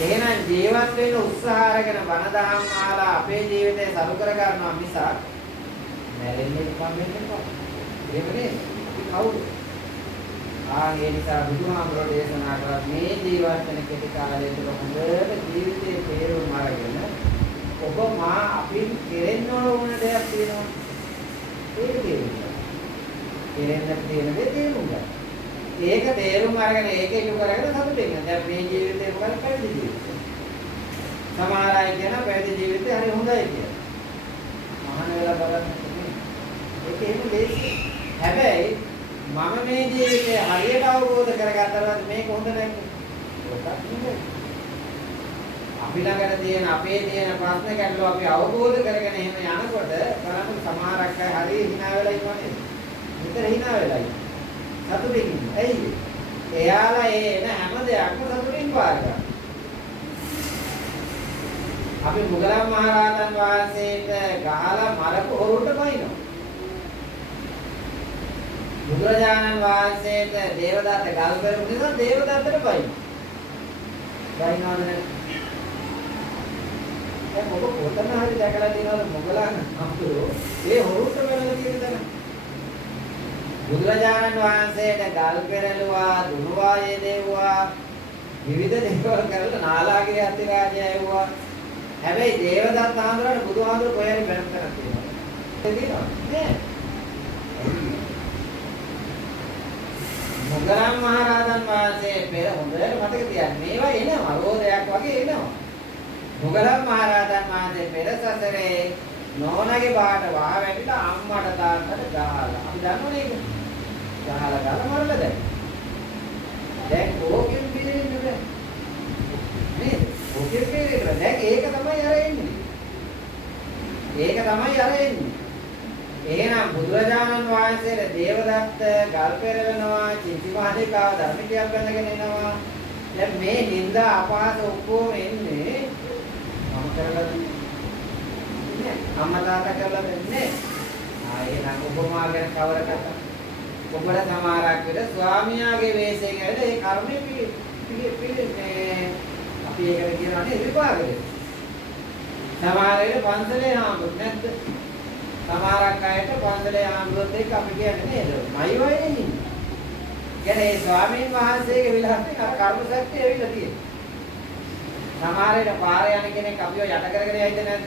එහෙනම් ජීවත් වෙන්න උත්සාහ අරගෙන බණ දහම් අහලා අපේ ජීවිතය සරු කර ගන්නවා මිසක් මැරෙන්නේ ඉක්මන් වෙන්නේ නැහැ. එහෙම නේද? අපි කවුද? ඒ නිසා බුදුහාමුදුරෝ දේශනා කරා මේ ජීවත් වෙන කෙටි කාලය තුළ හොඳට ජීවිතයේ තේරුම් අරගෙන ඔබ මා අපින් කෙරෙන්න ඕන දෙයක් තියෙනවා. ඒක තේරුම් ගන්න. කෙරෙන්න තියෙන දේ තේරුම් ගන්න. ඒක තේරුම් අරගෙන ඒක ඉටු කරගෙන සතුටින් ඉන්න. දැන් මේ ජීවිතේ මොකද පැවිදි ජීවිතේ. සමහර අය කියන පැවිදි ජීවිතේ හරි හොඳයි කියලා. මහාන වෙලා බලන්න. ඒක එහෙම ලේසි. හැබැයි මම මේ ජීවිතේ හරියට අවබෝධ කරගත්තාම මේක හොඳ නැහැ. ඔකත් නෙමෙයි. අපි ළඟට තියෙන අපේ තියෙන ප්‍රශ්න ගැටලු අපි අවබෝධ කරගෙන එහෙම යනකොට බලන්න සමහරක් අය හරිය hina වෙලා ඉන්නවනේ. විතර hina වෙලා ඉන්න. සතුටින් ඉන්න. ඇයි? එයාලා එන හැම දෙයක්ම සතුටින් පාර ගන්න. අපි මුගලන් මහරහතන් වහන්සේට ගහලා මරපු හොරුන්ට බයිනවා. බුදුරජාණන් වහන්සේට දේවදත්ත ගල් කරපු නිසා දේවදත්තට බයිනවා. බයිනවද නැද්ද? දැන් ඔබ කොතන හරි දැකලා තියෙනවද මොගලන් අම්පුරෝ ඒ හොරුන්ට වෙලා තියෙන තැන? බුදුරජාණන් වහන්සේට ගල් පෙරළුවා, දුනුවා යෙදෙව්වා, විවිධ දේවල් කරලා නාලාගිරි අතිරාජය ඇව්වා. හැබැයි දේවදත්ත ආන්දරට බුදුහාමුදුර කොහේරි බැලුම් කරක් තියෙනවා. ඒක තියෙනවා නෑ. මුගලන් මහරහතන් වහන්සේ පෙර හොඳට මතක තියාගන්න. මේවා එනවා රෝදයක් වගේ එනවා. මුගලන් මහරහතන් වහන්සේ පෙර සසරේ නෝනාගේ බාට වහ වැටිලා අම්මට තාත්තට ගහලා. අපි දන්නවනේ ඒක. ගහලා මරලා දැන් ඕකෙන් පිළිෙන්නේ නේද? ඕකෙන් පිළිෙන්නේ. දැන් ඒක තමයි අර එන්නේ. ඒක තමයි අර එන්නේ. එහෙනම් බුදුරජාණන් වහන්සේට දේවදත්ත ගල් පෙරලනවා, චින්තිමානිකාව ධර්මිකයක් බඳගෙන එනවා. දැන් මේ නිന്ദා අපහාස ඔක්කොම එන්නේ මම කරලා දෙන්නේ. අම්මා තාත්තා කරලා දෙන්නේ. එහෙනම් ඔබමා ගැන කවර කතා? ඔබට සමහරක් විට ස්වාමියාගේ වෙස්යෙන් ඇවිල්ලා ඒ කර්මෙ පිළිපිළිනේ අපි ඒකට කියනවානේ විපාකද. සමහර වෙලේ පන්සලේ හාමුදුරුවෝ නැද්ද? සමහරක් අයට පන්සලේ හාමුදුරුවෝත් එක්ක අපි කියන්නේ නේද? මයි වයිනේ ඉන්නේ. කියන්නේ ඒ ස්වාමීන් වහන්සේගේ විලාසයෙන් අර කර්ම ශක්තිය ඇවිල්ලා තියෙනවා. සමහර වෙලේ පාරේ යන කෙනෙක් අපිව යට කරගෙන යයිද නැද්ද?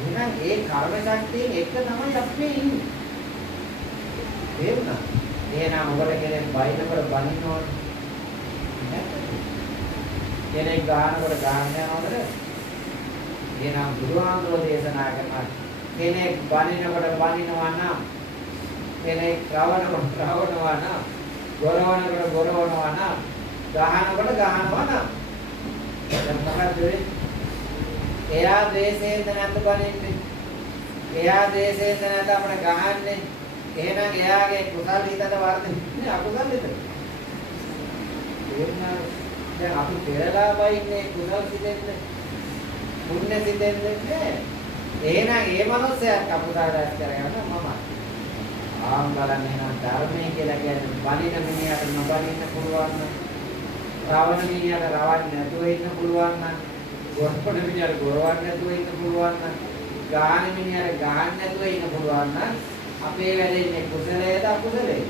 එහෙනම් ඒ කර්ම ශක්තියෙන් එක තමයි අපි ඉන්නේ. තේරුණා? එහෙනම් ඔබට කෙනෙක් බයිනකොට බනින්නවද? කෙනෙක් ගහනකොට ගහන්න යනවද? එහෙනම් බුදුහාමුදුරෝ දේශනා කරනවා කෙනෙක් බනිනකොට බනිනවා නම් කෙනෙක් රවණකොට රවණනවා නම් ගොරවනකොට ගොරවනවා නම් ගහනකොට ගහනවා නම් දැන් මොකද වෙන්නේ? එයා ද්වේෂයෙන් නැත්නම් බනින්නේ. එයා ද්වේෂයෙන් නැත්නම් අපිට ගහන්නේ. එහෙනම් එයාගේ කුසල් හිතට වර්ධින්නේ අකුසල් හිතට. දැන් අපි පෙරලා වයින්නේ කුසල් සිතෙන්ද? පුණ්‍ය සිතෙන්ද නෑ. එහෙනම් ඒ මනුස්සයාත් අකුසල් රැස් කරගන්න මම. ආම් බලන්න එහෙනම් ධර්මයේ කියලා කියන්නේ බණින මිනිහට නොබණින්න පුළුවන් නම්, රවණ මිනිහට රවන්න නැතුව ඉන්න පුළුවන් නම්, ගොරවන මිනිහට ගොරවන්න නැතුව ඉන්න පුළුවන් නම්, ගාන මිනිහට ගාන්න නැතුව ඉන්න පුළුවන් නම් අපේ වැඩේ ඉන්නේ කුසලයේද අකුසලයේද?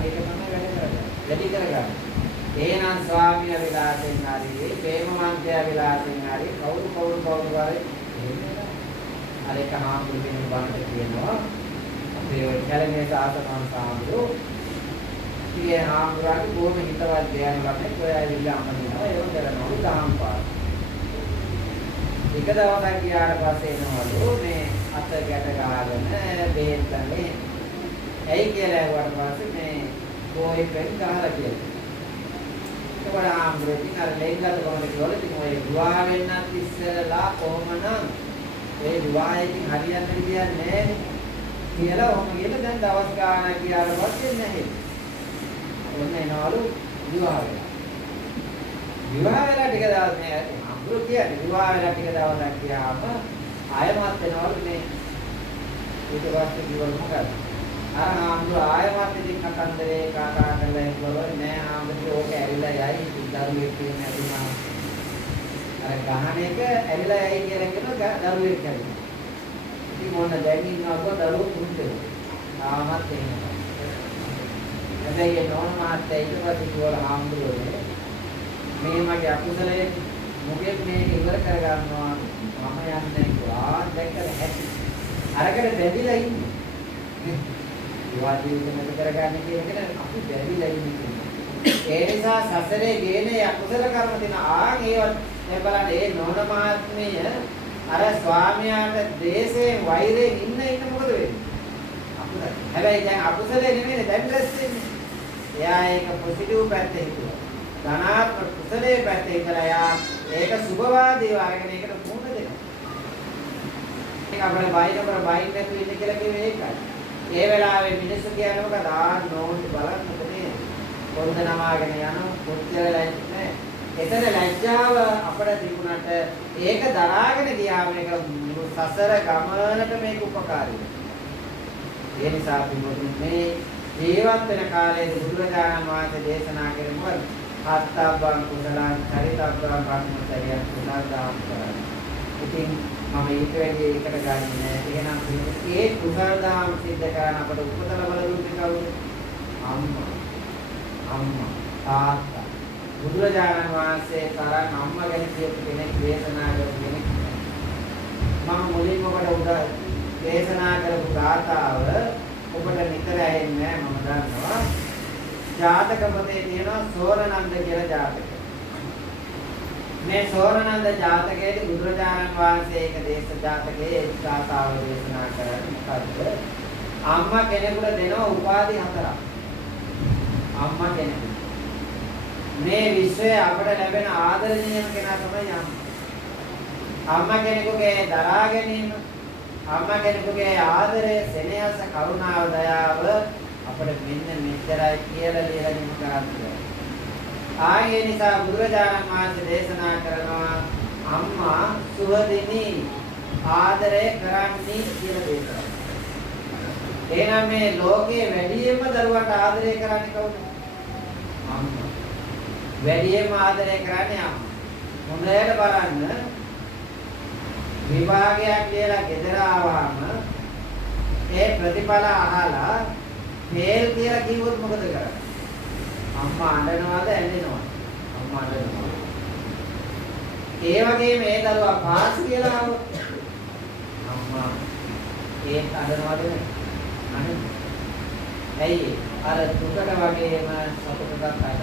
මේක තමයි වැඩ කරන්නේ. වැඩි කරගන්න. එහෙනම් ස්වාමියා විලාසෙන් හරි, ප්‍රේමවන්තයා විලාසෙන් හරි, කවුරු හරි අර එක හාමුදුරුවෝ කෙනෙක් කියනවා අපේ ඔය කැලණියේ සාසනවන් සාමුදුරු ඉතින් හාමුදුරුවෝ බොහොම හිතවත් දෙයක් ළමයි ඔය ඇවිල්ලා අම්මනවා ඒක කරනවලු දහම් පාඩ. එක දවසක් ගියාට පස්සේ එනවලු මේ අත ගැට ගහගෙන බෙහෙත් ගන්නේ. ඇයි කියලා ඇහුවට පස්සේ මේ බොයි පෙන් ගහලා කියලා. ඒකට හාමුදුරුවෝ ඉතින් අර ලෙන්ගත කොහොමද කියලා ඉතින් ඔය විවාහ වෙන්නත් ඉස්සෙල්ලා කොහොමනම් ඒ විවාහයෙන් හරියන්න විදියක් නැහැ කියලා ඔහොම කියලා දැන් දවස් ගානක් ගියාට පස්සේ නැහැ. ඔන්න එනවලු විවාහ වෙලා. විවාහ වෙලා ටික දවස් මේ අඹුරු කියන්නේ විවාහ වෙලා ටික දවසක් ගියාම ආයමත් එනවලු මේ ඊට පස්සේ කිව්වලු මොකද? අර අඹුරු ආයමත් ඉතින් කතන්දරේ කතා කරලා ඉන්නවලු නෑ අඹුරු ඕක ඇවිල්ලා යයි දරුවෙක් කියන්නේ නැතුණා. අර ගහන එක ඇවිල්ලා යයි කියලා කියන දරුවෙක් කරනවා. ඉතින් මොන දැන් ඉන්නවද දරුවෝ පුරුදු වෙනවා. තාමත් එහෙමයි. හැබැයි නෝන මහත්තයා ඊට පස්සේ කිව්වල හාමුදුරුවනේ මේ මගේ අකුසලයේ මොකෙත් මේක ඉවර කරගන්නවා මම යන්නේ කිව්වා. දැක්කද හැටි. අරකට බැඳිලා ඉන්නේ. ඒවා ජීවිතේ කරගන්න කියන එක අපි බැඳිලා ඉන්නේ. ඒ නිසා සසරේ ගේනේ අකුසල කර්ම දින ඒවත් මේ බලන්න ඒ නෝන මහත්මිය අර ස්වාමියාට දේශයෙන් වෛරයෙන් ඉන්න මොකද වෙන්නේ? අකුසල. හැබැයි දැන් අකුසලේ නෙමෙයි දැන් රැස් වෙන්නේ. එයා ඒක පොසිටිව් පැත්තේ හිතුවා. ධනාත්මක කුසලයේ පැත්තේ කරලා ඒක සුභවාදීව අරගෙන ඒකට මුහුණ දෙනවා. ඒක අපේ බයිනවර බයින් නැතු ඉන්න කියලා කිව්වේ ඒකයි. ඒ වෙලාවේ මිනිස්සු කියන්නේ මොකද? නෝන්ට බලන්නකෝ නේ. පොන්ද නමාගෙන යන කොච්චර ලැජ්ජ එතන ලැජ්ජාව අපිට තිබුණාට ඒක දරාගෙන ගියාම මේක සසර ගමනට මේක උපකාරී වෙනවා. ඒ නිසා පිටුතුන් මේ ජීවත් වෙන කාලයේ බුදුරජාණන් වහන්සේ දේශනා කරේ මොකද? ආත්තබ්බං කුසලං චරිතබ්බං බ්‍රහ්මචර්යං කුසලදාම් කරන්නේ. ඉතින් මම ඊට වැඩි එකට ගන්නේ නැහැ. එහෙනම් ඒ කුසලදාම් සිද්ධ කරන අපට උපත ලබන දුන්නේ කවුද? අම්මා තාත්තා. බුදුරජාණන් වහන්සේ තරම් අම්මා ගැන කියපු කෙනෙක් දේශනා කරපු කෙනෙක්. මම මුලින්ම ඔබට දේශනා කරපු ගාථාව ඔබට නිතර ඇහෙන්නේ මම දන්නවා. ජාතක පොතේ තියෙනවා සෝරනන්ද කියලා ජාතකය. මේ සෝරනන්ද ජාතකයේදී බුදුරජාණන් වහන්සේ ඒක දේශ ජාතකයේ ගාථාව දේශනා කරන්නේ මොකද්ද? අම්මා කෙනෙකුට දෙනවා උපාධි 4ක්. අම්මා කෙනෙකුට මේ විශ්වයේ අපට ලැබෙන ආදරණීයම කෙනා තමයි අම්මා. අම්මා කෙනෙකුගේ දරා ගැනීම, අම්මා කෙනෙකුගේ ආදරය, සෙනෙහස, කරුණාව, දයාව අපිට මෙන්න මෙච්චරයි කියලා ලියලා දෙන්න කරන්නේ. ආයේ නිසා බුදුරජාණන් වහන්සේ දේශනා කරනවා අම්මා සුවදිනී ආදරය කරන්නේ කියලා දේශනා. එහෙනම් මේ ලෝකයේ වැඩියෙන්ම දරුවන්ට ආදරය කරන්නේ කවුද? අම්මා. වැඩියෙන්ම ආදරය කරන්නේ අම්මා. හොඳට බලන්න විභාගයක් ලියලා ගෙදර ආවම ඒ ප්‍රතිඵල අහලා ෆේල් කියලා කිව්වොත් මොකද කරන්නේ? අම්මා අඬනවද ඇඬෙනවද? අම්මා අඬනවා. ඒ වගේම ඒ දරුවා පාස් කියලා ආවොත් අම්මා ඒත් අඬනවද නේ? ඇයි අර දුකට වගේම සතුටක් ආවා.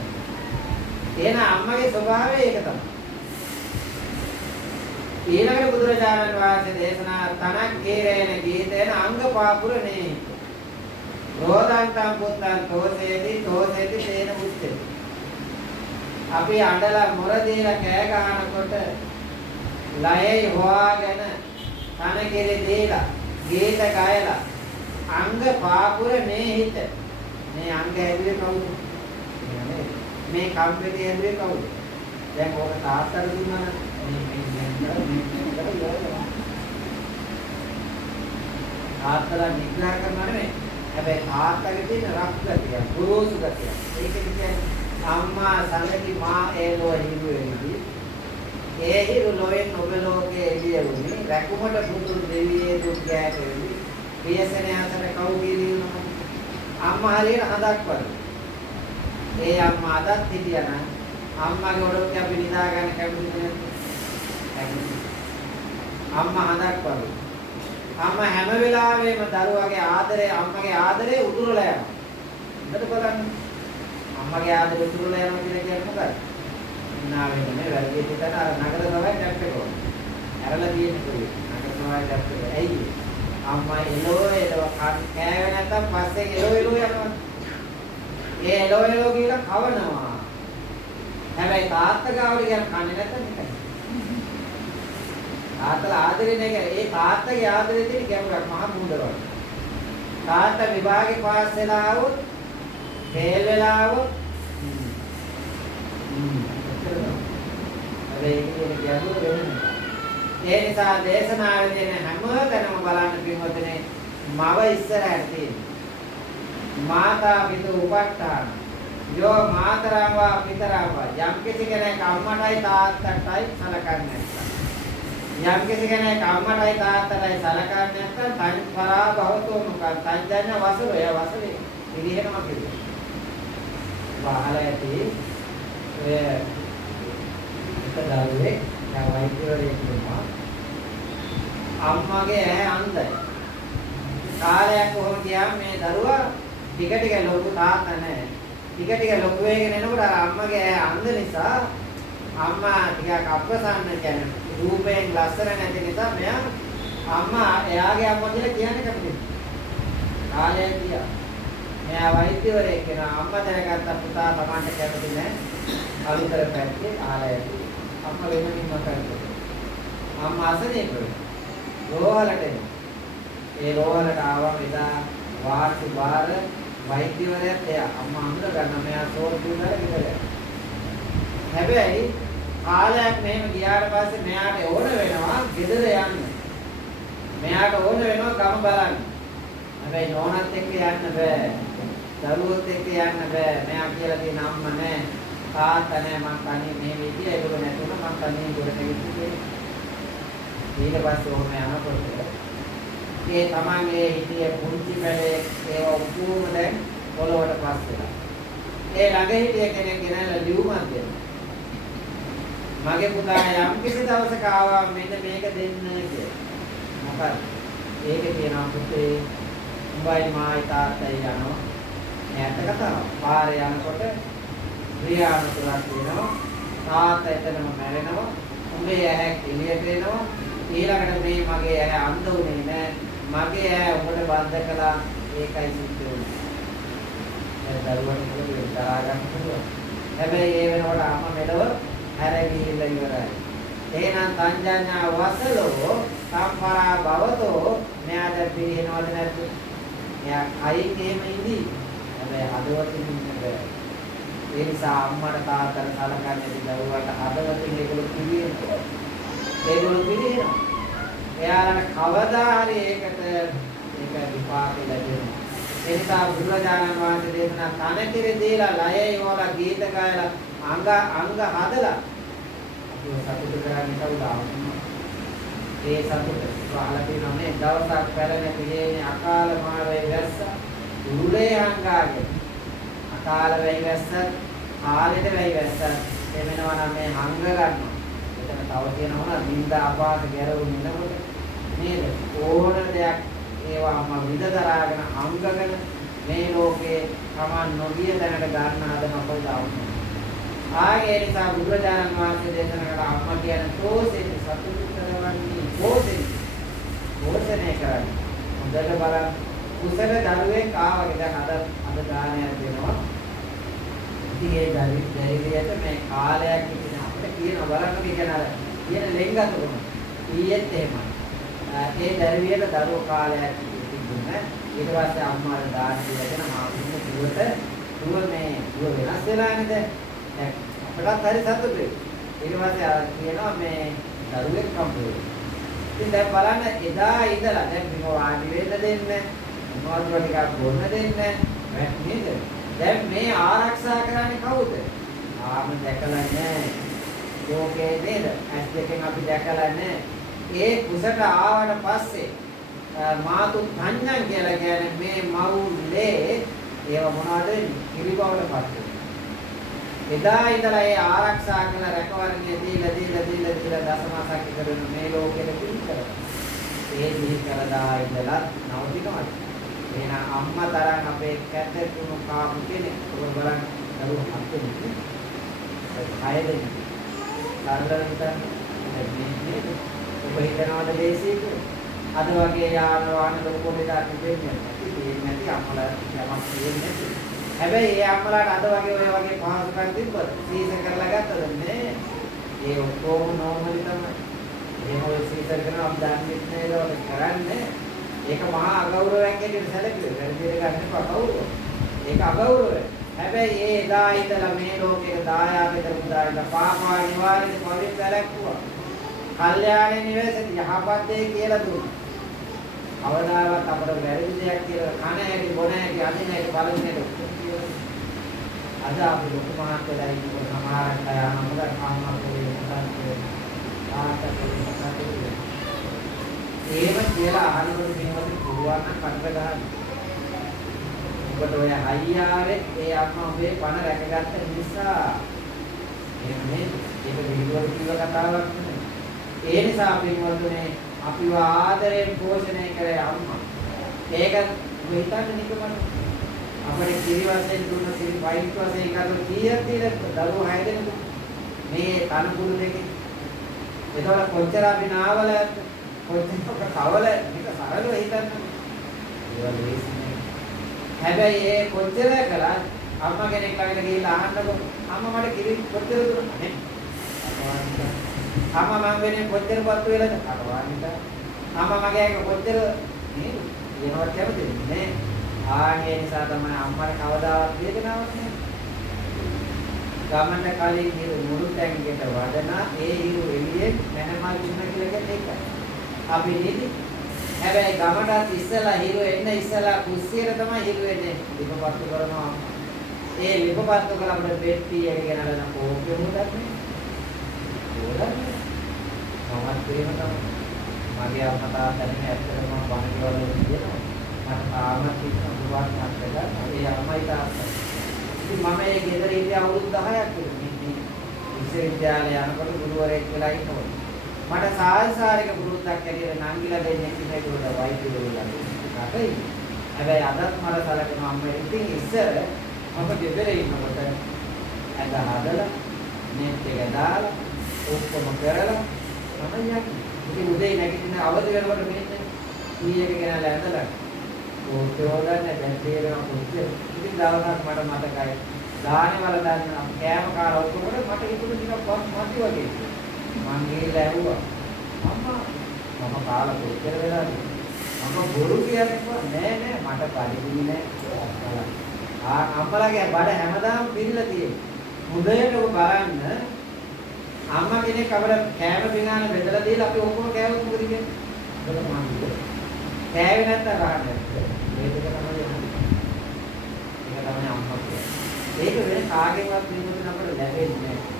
එහෙනම් අම්මගේ ස්වභාවය ඒක තමයි. ඊළඟට බුදුරජාණන් වහන්සේ දේශනා තනක් ගේරේන ගීතේන අංග පාපුරනේ. රෝදන්තම් පුත්තන් තෝසේති තෝසේති තේන මුත්තේ. අපි අඬලා මොර දීලා කෑ ගහනකොට ලයේ හොයාගෙන තන කෙරේ දීලා ගීත ගායලා අංග පාපුර මේ හිත මේ අංග ඇදුවේ කවුද? මේ කම්පිටේ ඇදුවේ කවුද? දැන් ඕක තාත්තට දුන්නා තාත්තලා නිග්‍රහ කරනවා නෙමෙයි. හැබැයි තාත්තගේ තියෙන රක්ගතිය, ගුරුසු ගතිය. ඒක කියන්නේ අම්මා සංගති මා ඒලෝ හිරුවේදී ඒ හිරු ලෝයෙන් ඔබ ලෝකයේ එළියුනේ රැකුමට පුදුන් දෙවියේ දුක් ගැටෙවි. පියසනේ අතර කවුගිරියුනම අම්මා හරියට හදක් වගේ. ඒ අම්මා අදත් හිටියනම් අම්මාගේ ඔඩොක්ක අපි නිදා ගන්න කැමතිද නැද්ද? අම්මා හදක් වගේ. අම්මා හැම වෙලාවෙම දරුවාගේ ආදරය අම්මගේ ආදරේ උතුරලා යනවා. හොඳට බලන්න. අම්මගේ ආදරේ උතුරලා යනවා කියලා කියන්නේ මොකක්ද? නාවෙන්නේ මේ වැඩි පිටට අර නගර තමයි ටැප් එක ඕන. ඇරලා තියෙන්නේ කොහේ? නගර තමයි ටැප් එක. ඇයි? අම්මා එලෝ කෑවේ නැත්තම් පස්සේ එලෝ යනවා. ඒ එලෝ කියලා කවනවා. හැබැයි තාත්තා ගාවට කියන කන්නේ නැත්තම් නිකන්. තාත්තලා ආදරේ නැහැ. ඒ තාත්තගේ ආදරේ තියෙන ගැඹුරක් මහ මුහුදවල. තාත්තා විභාගේ පාස් වෙලා આવොත්, ෆේල් වෙලා આવොත් ඒක ගැඹුර වෙන්නේ. ඒ නිසා දේශනාවේ තියෙන හැමතැනම බලන්න පින්වතුනි මව ඉස්සරහට තියෙනවා. මාතා පිතු උපට්ඨාන. යෝ මාතරංවා පිතරංවා යම් කිසි කෙනෙක් අම්මටයි තාත්තටයි සලකන්නේ නැත්නම් යම් කිසි කෙනෙක් අම්මටයි තාත්තටයි සලකන්නේ නැත්නම් තන් පරා භවතෝ මොකක් තංජඤ්ඤ වසල එය වසලේ පිළිහෙනවා කියන්නේ. වහල ඇති ඔය එක දරුවෙක් දැන් වෛද්‍යවරයෙක් වෙනවා. අම්මගේ ඇහැ අන්ධයි. කාලයක් කොහොම ගියාම මේ දරුවා ටික ටික ලොකු තාත්තා නැහැ. ටික ටික ලොකු වෙගෙන එනකොට අම්මගේ ඇහැ අන්ධ නිසා අම්මා ටිකක් අප්‍රසන්න කියන්නේ රූපයෙන් ලස්සන නැති නිසා මෙයා අම්මා එයාගේ අම්මා කියලා කියන්නේ කැමති. කාලයක් ගියා. මෙයා වෛද්‍යවරයෙක් වෙනවා. අම්මා දැනගත්ත පුතා Tamante කැමති නැහැ. අලුතර පැත්තේ ආලා ඇති. අම්මා වෙනින් මොකක්ද? අම්මා අසනීප වෙනවා. රෝහලට එනවා. ඒ රෝහලට ආවම එදා වාර්ෂික වාර වෛද්‍යවරයාත් එයා අම්මා අඳුර ගන්න මෙයා සෝතු වල විතරයි. හැබැයි කාලයක් මෙහෙම ගියාට පස්සේ මෙයාට ඕන වෙනවා ගෙදර යන්න. මෙයාට ඕන වෙනවා ගම බලන්න. හැබැයි නෝනත් එක්ක යන්න බෑ. දරුවොත් එක්ක යන්න බෑ. මෙයා කියලා තියෙන අම්මා නෑ. තාත්තා නෑ මං තනිය මේ විදිය ඒක නැතුණ මං තනියෙන් ගොඩට ගිහින් ඊට පස්සේ ඔහොම යනකොට ඒ තමන්ගේ හිතේ පුංචි පැලේ ඒ ඔක්කොම දැන් පොළොවට පස් වෙලා. ඒ ළඟ හිටිය කෙනෙක් ගෙනල්ලා ලියුමක් දෙනවා. මගේ පුතා යම් කිසි දවසක ආවා මෙන්න මේක දෙන්න කියලා. මොකද ඒකේ තියෙනවා පුතේ උඹයි මායි තාත්තයි යනවා. ඈත කතාව. පාරේ යනකොට ක්‍රියානුතරක් වෙනවා. තාත්තා එතනම මැරෙනවා. උඹේ ඇහැ එළියට එනවා. ඊළඟට මේ මගේ ඇහැ අන්ධ වුණේ නෑ. මගේ ඇහැ උඹට බද්ධ කළා. ඒකයි සිද්ධ වෙන්නේ. දැන් දරුවන්ට පුළුවන් දරා ගන්න පුළුවන්. හැබැයි ඒ වෙනකොට අම්මා මෙලව හැර ගිහිල්ලා ඉවරයි. එහෙනම් තංජඤ්ඤා වසලෝ සම්පරා භවතෝ මෙයාද පිළිහෙනවද නැද්ද? එයා කයින් එහෙම ඉඳි. හැබැයි හදවතින් ඉන්න බෑ. ඒ නිසා අම්මට තාත්තට සලකන්නේ දරුවාට හදවතින් ඒගොල්ලෝ පිළිහෙනවා. ඒගොල්ලෝ පිළිහෙනවා. එයාලට කවදා හරි ඒකට ඒක විපාක ලැබෙනවා. ඒ නිසා බුදුරජාණන් වහන්සේ දේශනා තනකිර දීලා ලයේ වල ගීත ගායලා අංග හදලා අපිව සතුට කරන්නේ කවුද? ඒ සතුට වහලා තියෙනවා මේ දවසක් පැරණ පිළිෙන්නේ අකාල මාවේ වැස්ස උරුලේ හංගාගෙන අකාල වෙයි වැස්ස කාලෙට වෙයි වැස්ස එමෙනවා නම් මේ හංග ගන්නවා. එතන තව තියෙනවා නින්දා අපාස ගැරවුම් වෙනකොට නේද? ඕන දෙයක් ඒවා අම්මා විඳ දරාගෙන අංගගෙන මේ ලෝකේ තමන් නොගිය තැනට ගන්න හදන අපේ ආවුනේ. ආයේ නිසා බුදුරජාණන් වහන්සේ දේශනා කළ අම්මා කියන තෝසෙන් සතුටු කරවන්නේ පෝෂණය කරන්නේ. හොඳට බලන්න කුසල දරුවෙක් ආවගේ දැන් අද දානයක් දෙනවා. ඉතින් ඒ දරුවියට මේ කාලයක් ඉතින් අපිට කියන බලන්න කියන ලෙන්ගතුම ඊයේත් එහෙමයි. ඒ දරුවියට දරුවෝ කාලයක් තිබුණා. ඊට පස්සේ අම්මාට දාන දීලාගෙන මාකුන්න දුවට දුව වෙනස් වෙලා නේද? අපටත් හරි සතුටුයි. ඊට පස්සේ කියනවා මේ දරුවෙක් කම්පුවේ. ඉතින් දැන් බලන්න එදා ඉඳලා දැන් මේක වාඩි වෙන්න දෙන්නේ. මොනවද ටිකක් බොන්න දෙන්නේ. නේද? දැන් මේ ආරක්ෂා කරන්නේ කවුද? ආම දැකලා නැහැ. ලෝකේ නේද? ඇස් දෙකෙන් අපි දැකලා නැහැ. ඒ කුසට ආවට පස්සේ මාතු සංඥා කියලා කියන්නේ මේ මවුලේ ඒව මොනවද කිරිබවට පත් වෙනවා. එදා ඉඳලා ඒ ආරක්ෂා කරන රැකවරණය දීලා දසමාසක් කරන මේ ලෝකෙට පිළිකරන. ඒ පිළිකරදා ඉඳලා නවතිනවා. එහෙනම් අම්මා තරම් අපේ කැතකුණු කාපු කෙනෙක් ඔබ බලන්න දරුවෝ හත් දෙනෙක්. ඒ හය දෙනෙක්. තරලෙන් මේ ඔබ හිතනවාද දේශීය අද වගේ යාන වාහන ලෝකෝලේ දාන්න දෙන්නේ නැති අම්මලා යමක් දෙන්නේ නැති. හැබැයි ඒ අම්මලාට අද වගේ ඔය වගේ පහසුකම් තිබ්බත් සීසර් කරලා ගත්තද මේ ඒ ඔක්කොම නෝමලි තමයි. එහෙම ඔය සීසර් කරනවා අපි දන්නේ නැහැ කරන්නේ. ඒක මහා අගෞරවයක් හැටියට සැලකුවේ. වැඩි දෙයක් ගන්න එපා කවුරු. ඒක අගෞරවය. හැබැයි ඒ එදා ඉඳලා මේ ලෝකේ දායාද කරපු දායලා පාපා නිවාරණය පරිදි සැලකුවා. කල්යාණ නිවේසති යහපත් දේ කියලා දුන්නා. අවදාවත් අපර වැරදි දෙයක් කියලා කන හැටි බොන හැටි අදින හැටි බලන්නේ අද අපි ලොකු මහත්කලා ඉන්නකොට සමහරක් අය මොකද කාමකෝලේ මොකක්ද ඒව කියලා අහනකොට මේවට පුළුවන් නම් කඩට ගන්න. ඔබට ඔය හයියාරේ ඒ අම්මා ඔබේ පණ රැකගත්ත නිසා එන්නේ ඒක විහිළුවල කිව්ව කතාවක් නෙමෙයි. ඒ නිසා පින්වතුනේ අපිව ආදරයෙන් පෝෂණය කරේ අම්මා. ඒක හිතන්න නිකමන අපේ කිරි වශයෙන් දුන්න කිරි වයින් වශයෙන් ගන්න කීයක් දීලා දරුවෝ 6 දෙනෙකු මේ කනකුරු දෙකේ. ඒතකොට කොච්චර අපි නාවල කොච්චර කවල මේක සරලව හිතන්න. ඒවා ලේසි නෙවෙයි. හැබැයි ඒ කොච්චර කළා අම්මා කෙනෙක් ළඟට ගිහිල්ලා අහන්නකො අම්මා මට කිරි කොච්චර දුන්නා නේ? අම්මා මං වෙනේ කොච්චර පත්තු වෙලාද? අරවානිට. අම්මා මගේ එක කොච්චර නේද? ඒනවත් කැමතිද? නේ. ආගේ නිසා තමයි අම්මට කවදාවත් වේදනාවක් නෑ. ගමන්ට කලින් හිරු මුළු ටැංකියට වඩනා ඒ හිරු එළියෙන් මැනමල් දුන්න කියලා කියන්නේ ඒකයි. අපි නේද? හැබැයි ගමටත් ඉස්සලා හිරු එන්න ඉස්සලා කුස්සියට තමයි හිරු එන්නේ. ලිපපත්තු කරනවා. ඒ ලිපපත්තු කරලා අපිට පෙට්ටි එක ගෙනල්ලා කෝප්පෙ මුදක් නේ. ඕලන්නේ. මමත් ප්‍රේම තමයි. මගේ අම්මා තාත්තා දෙන්නේ ඇත්තටම මම බණ කියවල කියනවා. මට තාමත් ඉන්න දුවක් නැත්නම් ඒ අම්මයි තාත්තයි. ඉතින් මම ඒ ගෙදර ඉන්නේ අවුරුදු 10ක් විතර. විශ්වවිද්‍යාලය යනකොට ගුරුවරයෙක් වෙලා ඉන්නවා. මට සාංශාරික පුරුද්දක් ඇරියට නංගිලා දෙන්නේ කිසිමෙකුට වෛද්‍යවරුලා නැතයි. හැබැයි අදත් මට සැලකෙනවා අම්මා. ඉතින් ඉස්සර මම ගෙදර ඉන්නකොට ඇඟ හදලා නෙට් එක දාලා ඔක්කොම කරලා මම යන්නේ. ඉතින් උදේ නැගිටින අවදි වෙනකොට මෙන්න ඊයක ගෙනල්ලා ඇඳලා ඕකෝදන්නේ දැන් තේරෙනවා කොච්චර. ඉතින් දවසක් මට මතකයි දානේ වල දාන්න කෑම කාලා ඔක්කොම මට හිතුණු ටිකක් මන්ති වගේ. මං ගිහලා ඇහුවා අම්මා මම කාලා කොච්චර වෙලාද? මම බොරු කියන්නේ නෑ මට පරිදි නෑ. අම්මලාගේ බඩ හැමදාම පිරিলা තියෙන්නේ. හොඳට ඔබ බලන්න අම්මා කෙනෙක් අපිට කෑම බිනාන බෙදලා දීලා අපි ඔක්කොම කෑවොත් මොකද කියන්නේ? ඒක මම කියන්නේ. කෑවේ නැත්තම් රහන්නේ. මේක තමයි යන්නේ. ඒක තමයි අම්මා කියන්නේ. ඒක වෙන කාගෙන්වත් විමුක්තිය අපිට ලැබෙන්නේ නැහැ.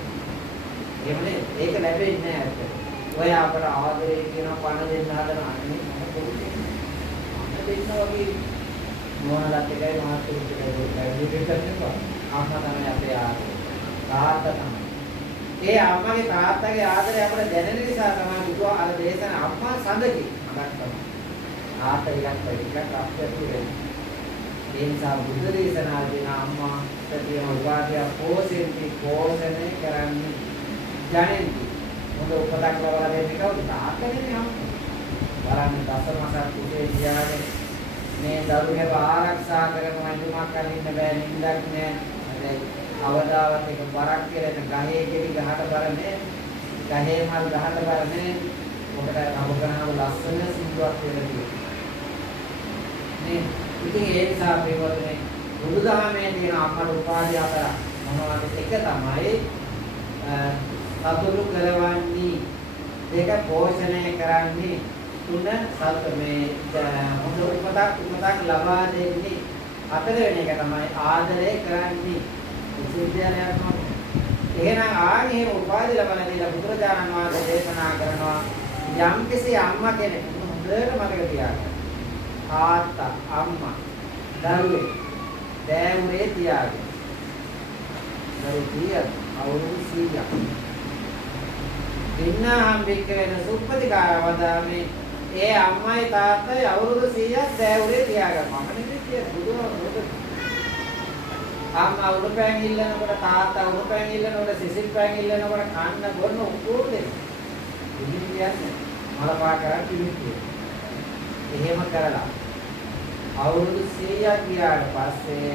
එහෙමනේ ඒක ලැබෙන්නේ නැහැ ඇත්ත. ඔය අපට ආදරේ කියන පණ දෙන්න හදන අනේ මම පොඩි අම්මා දෙන්න වගේ මොනලත් එකයි මාත් එකයි කරන්නේ අම්මා තමයි අපේ ආදරේ. තාත්තා තමයි. ඒ අම්මගේ තාත්තගේ ආදරය අපිට දැනෙන නිසා තමයි බුදුහා අර දේශන අම්මා සඳකි මගක් තමයි. තාත්තා ටිකක් අප්‍රති වෙන්නේ. ඒ නිසා බුදු දේශනාවේදී අම්මා කියන උපාධිය පෝෂණය කරන්නේ ජනෙන්ති. මොකද උපතක් ලබා දෙන්නේ කවුද? තාත්තනේ අම්මා. බලන්න දසමසක් කුසේ තියාගෙන මේ දරුවෙව ආරක්ෂා කරනවා ඉදුමක් අරින්න බෑ නිින්දක් නෑ. හැබැයි අවදාවත් එක බරක් කියලා ගහේ ගෙඩි ගහට බරනේ ගහේ මල් ගහට බරනේ ඔකට නවකනාව ලස්සන සින්දුවක් කියලා තියෙනවා නේ. ඉතින් ඒ නිසා ප්‍රේමවතුනේ බුදුදහමේ තියෙන අම්මල උපාධිය අතර මොනවද? එක තමයි සතුරු කරවන්නේ, දෙක පෝෂණය කරන්නේ, තුන හොඳ උපතක් ලබා දෙන්නේ, හතරවෙනි එක තමයි ආදරය කරන්නේ. විශ්වවිද්‍යාලයක් නෝ. එහෙනම් ආගේ උපාධි ලබන දේ බුදුරජාණන් වහන්සේ දේශනා කරනවා යම්කිසි අම්මා කෙනෙක් හොඳට මතක තියාගන්න. තාත්තා අම්මා දරුවේ දෑවුරේ තියාගෙන. දරුවිය අවුරුදු 100ක්. දින්නාම් බික්ක වෙන සුප්පතිකාවදාමේ ඒ අම්මයි තාත්තයි අවුරුදු 100ක් දෑවුරේ තියාගන්න. මම නෙමෙයි කියන්නේ බුදුහාමුදුරුවෝ. අම්මා උරුපෑන් ඉල්ලනකොට තාත්තා උරුපෑන් ඉල්ලනකොට සිසිල් පෑන් ඉල්ලනකොට කන්න බොන්න ඔක්කොම දෙනවා. ඉතින් කියන්නේ මලපා කරන් පිළිතුරු. එහෙම කරලා අවුරුදු 100ක් ගියාට පස්සේ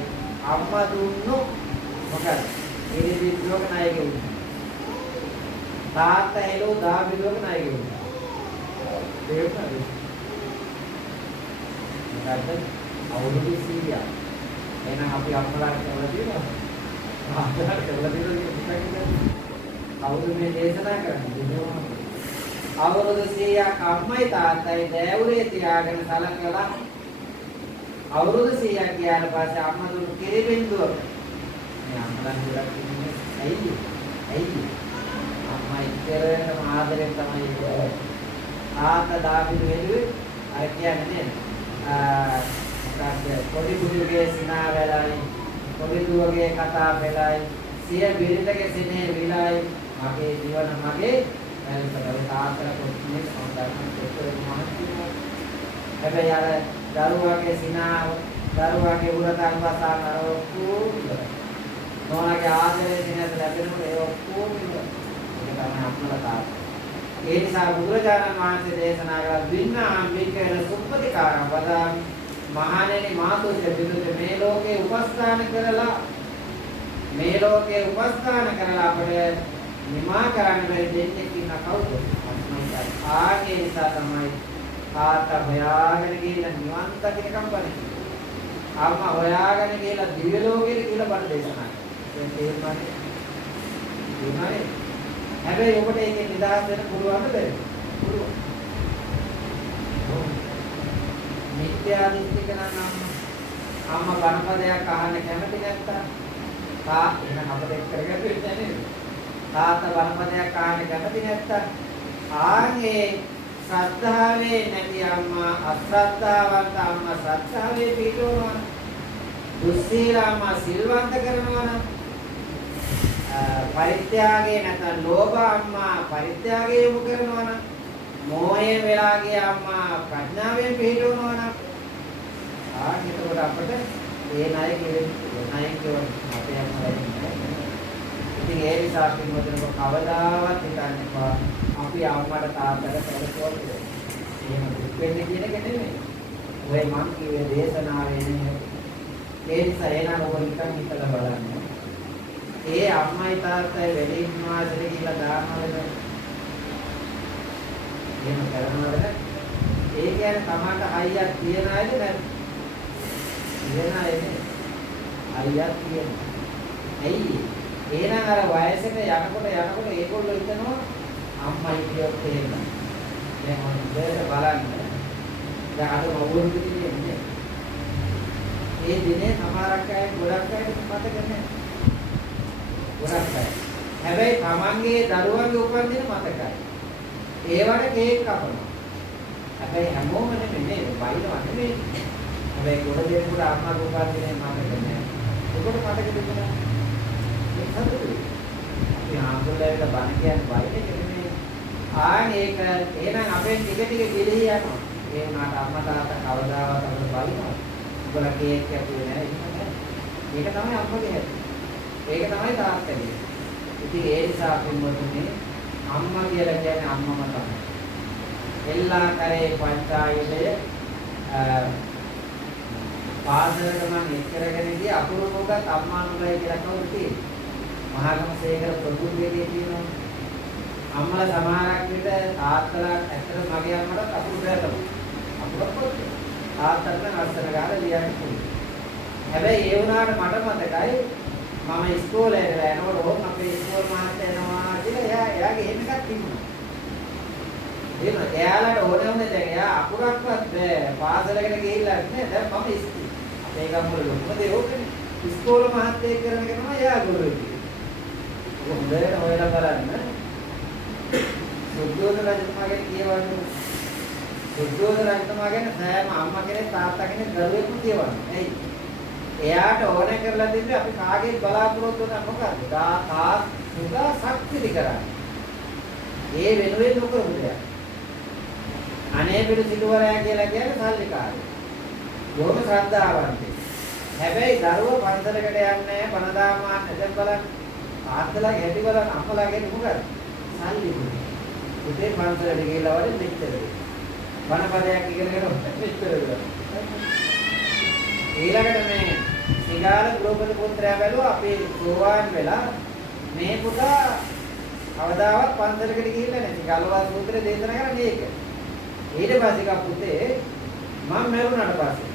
අම්මා දුන්නු මොකද? ඉරිදිද්දෝක නායකයෙ වුණා. තාත්තා හෙලෝ දාබිදෝක නායකයෙ වුණා. තේරුණාද? මොකද? අවුරුදු 100ක් එහෙනම් අපි අම්මලාට කරලා තියෙනවා. ආහාර කරලා තියෙනවා. අවුරුදු මේ දේශනා කරන්නේ. අවුරුදු 100ක් අම්මයි තාත්තයි දෑවුරේ තියාගෙන සලකලා අවුරුදු 100ක් ගියාට පස්සේ අම්මා දුන්නු කිරි බින්දුව. මේ අම්මලා ගොඩක් ඉන්නේ ඇයි? අම්මා ඉතරේම ආදරෙන් තමයි ඉන්නේ. තාත්තා දාපිට වෙලුවේ අර කියන්නේ මොකක්ද පොඩි පුදුගේ සිනා වෙලයි පොඩි දුවගේ කතා වෙලයි සිය බිරිඳගේ සිනේ විලයි මගේ ජීවන මගේ එතකොට තාත්තලා කොහොමද සම්බන්ධ වෙන්නේ හැබැයි අර දරුවාගේ සිනාව දරුවාගේ උරතන් වසා නරෝක්කෝ නෝනාගේ ආදරේ සිනහස ලැබෙනකොට ඒ ඔක්කොම ඉවරයි. ඒක තමයි අම්මලා තාත්තා. ඒ නිසා බුදුරජාණන් වහන්සේ දේශනා කළ වින්නාම්බිකේන සුප්පතිකාරම් වදාමි මහණෙනි මාතුජ විදුත මේ ලෝකේ උපස්ථාන කරලා අපිට නිමා කරන්න බැරි දෙන්නේ කින්න කවුද? ආගේ නිසා තමයි තාත්තා හොයාගෙන ගිහින් නිවන් දකින්නකම් බලන්නේ. අම්මා හොයාගෙන ගිහින් දිව්‍ය ලෝකෙට කියලා බණ දේශනා කරනවා. තේරුණානේ? හැබැයි ඔබට ඒකෙන් නිදහස් වෙන්න පුළුවන්ද බැරිද? පුළුවන්. මිත්‍යා දෘෂ්ටික නම් අම්මා බණපදයක් අහන්න කැමති නැත්තම් එහෙනම් අපිට එක් කරගන්න වෙන්නේ නේද? තාත්තා බණපදයක් අහන්න කැමති නැත්තම් ආගේ ශ්‍රද්ධාවේ නැති අම්මා අශ්‍රද්ධාවන්ත අම්මා ශ්‍රද්ධාවේ පිටවනවා. දුස්සීල අම්මා සිල්වන්ත කරනවා නම් පරිත්‍යාගයේ නැත්නම් ලෝභ අම්මා පරිත්‍යාගයේ යොමු කරනවා නම් මෝහයෙන් වෙලා ගිය අම්මා ප්‍රඥාවෙන් පිළිටවනවා නම් එතකොට අපිට ඒ ණය කියවන්නේ අපේ අම්මලා ඉතින් ඒ නිසා පින්වතුන්ව කවදාවත් හිතන්න එපා අපි අම්මට තාත්තට සැලකුවොත් එහෙම දුක් වෙන්නේ කියන එක නෙමෙයි. ඔය මං කිව්වේ දේශනාවේ නේ. ඒ නිසා එනවා ඔය නිකන් හිතලා බලන්න. ඒ අම්මයි තාත්තයි වෙලින් වාසලේ කියලා දානවලද? එහෙම කරනවලද? ඒ කියන්නේ තමන්ට හයියක් තියන අයද නැද්ද? තියන අයනේ. හයියක් තියෙනවා. ඇයි? එහෙනම් අර වයසට යනකොට ඒගොල්ලෝ හිතනවා අම්මයි කියොත් එහෙම. දැන් මොකද බලන්න. දැන් අද අවුරුදු දෙකේ ඒ දිනේ සමහරක් අය ගොඩක් අය මතක නැහැ. ගොඩක් අය. හැබැයි තමන්ගේ දරුවන්ගේ උපන්දින මතකයි. ඒවට කේක් කපනවා. හැබැයි හැමෝම නෙමෙයි නේද? බයිනවා නෙමෙයි. හැබැයි ගොඩ දෙනෙකුට අම්මාගේ උපන්දිනේ මතක නැහැ. ඒකට මතක දෙන්න. ඒක සතුටුයි. අපි ආම්බුලේට බණ කියන්නේ බයිනේ නෙමෙයි. ඒක එහෙනම් අපෙන් ටික ටික ගිලිහි යනවා. ඒ උනාට අම්මා තාත්තා කවදාවත් අපිට බයිනවා. උඹලා කේක් කැපුවේ නැහැ එහෙම නැහැ. ඒක තමයි අම්මගේ හැටි. ඒක තමයි තාත්තගේ. ඉතින් ඒ නිසා පින්වතුනි අම්මා කියලා කියන්නේ අම්මම තමයි. එල්ලා කරේ පංචායතය පාසලට මම එක්කරගෙන ගිය අපුරුමක අම්මානුලයි කියලා කවුරුද තියෙන්නේ? මහාගමසේකර ප්‍රභූගේ තියෙනවා. අම්මලා සමහරක් විට තාත්තලා ඇත්තට මගේ අම්මට අපුරු බැලුවා. අපුරක් පොත්තේ. තාත්තට නර්සන ගාලා ලියන්න පුළුවන්. හැබැයි ඒ වුණාට මට මතකයි මම ඉස්කෝලේ යනකොට ඕම් අපේ ඉස්කෝල මහත්තයා එනවා කියලා එයාගේ එහෙම එකක් තිබුණා. එහෙම එයාලට ඕනේ වුණේ දැන් එයා අකුරක්වත් පාසලකට ගිහිල්ලා නැහැ. දැන් මම ඉස්කෝලේ. අපේ ගම්වල ලොකුම දේ ඕකනේ. ඉස්කෝල මහත්තයෙක් කරන එක තමයි එයා ගුරුවරයෙක්. හොඳට හොයලා බලන්න. සුද්ධෝදන රජතුමා ගැන කියවන්නේ. සුද්ධෝදන රජතුමා ගැන සෑම අම්මා කෙනෙක් තාත්තා කෙනෙක් දරුවෙක්ම කියවන්නේ. ඇයි? එයාට ඕනේ කරලා දෙන්නේ අපි කාගේ බලාපොරොත්තු වෙන මොකද්ද? තා සුදා ශක්තිය කරන්නේ. ඒ වෙනුවෙන් නොකරමු දෙයක්. අනේ පිට සිටුවරයා කියලා කියන්නේ සල්ලිකාරය. බොහොම ශ්‍රද්ධාවන්තයි. හැබැයි දරුවෝ පන්සලකට යන්නේ නැහැ, පණ දාමාන්න දැන් බලන්න. තාත්තලාගේ හැටි බලන්න අම්මලාගේ මොකද? සල්ලි දුන්නේ. උදේ පන්සලට ගිහලා වරේ මෙච්චර. බණපදයක් ඉගෙනගෙන මෙච්චර දුන්නා. ඊළඟට මේ සිගාල ගෘහපති පුත්‍රයා බැලුවා අපි සෝවාන් වෙලා මේ පුතා කවදාවත් පන්සලකට ගිහිල්ලා නැහැ. සිගාලවා සූත්‍රය දේශනා කරන්නේ ඒක. ඊට පස්සේ පුතේ මම මරුණාට පස්සේ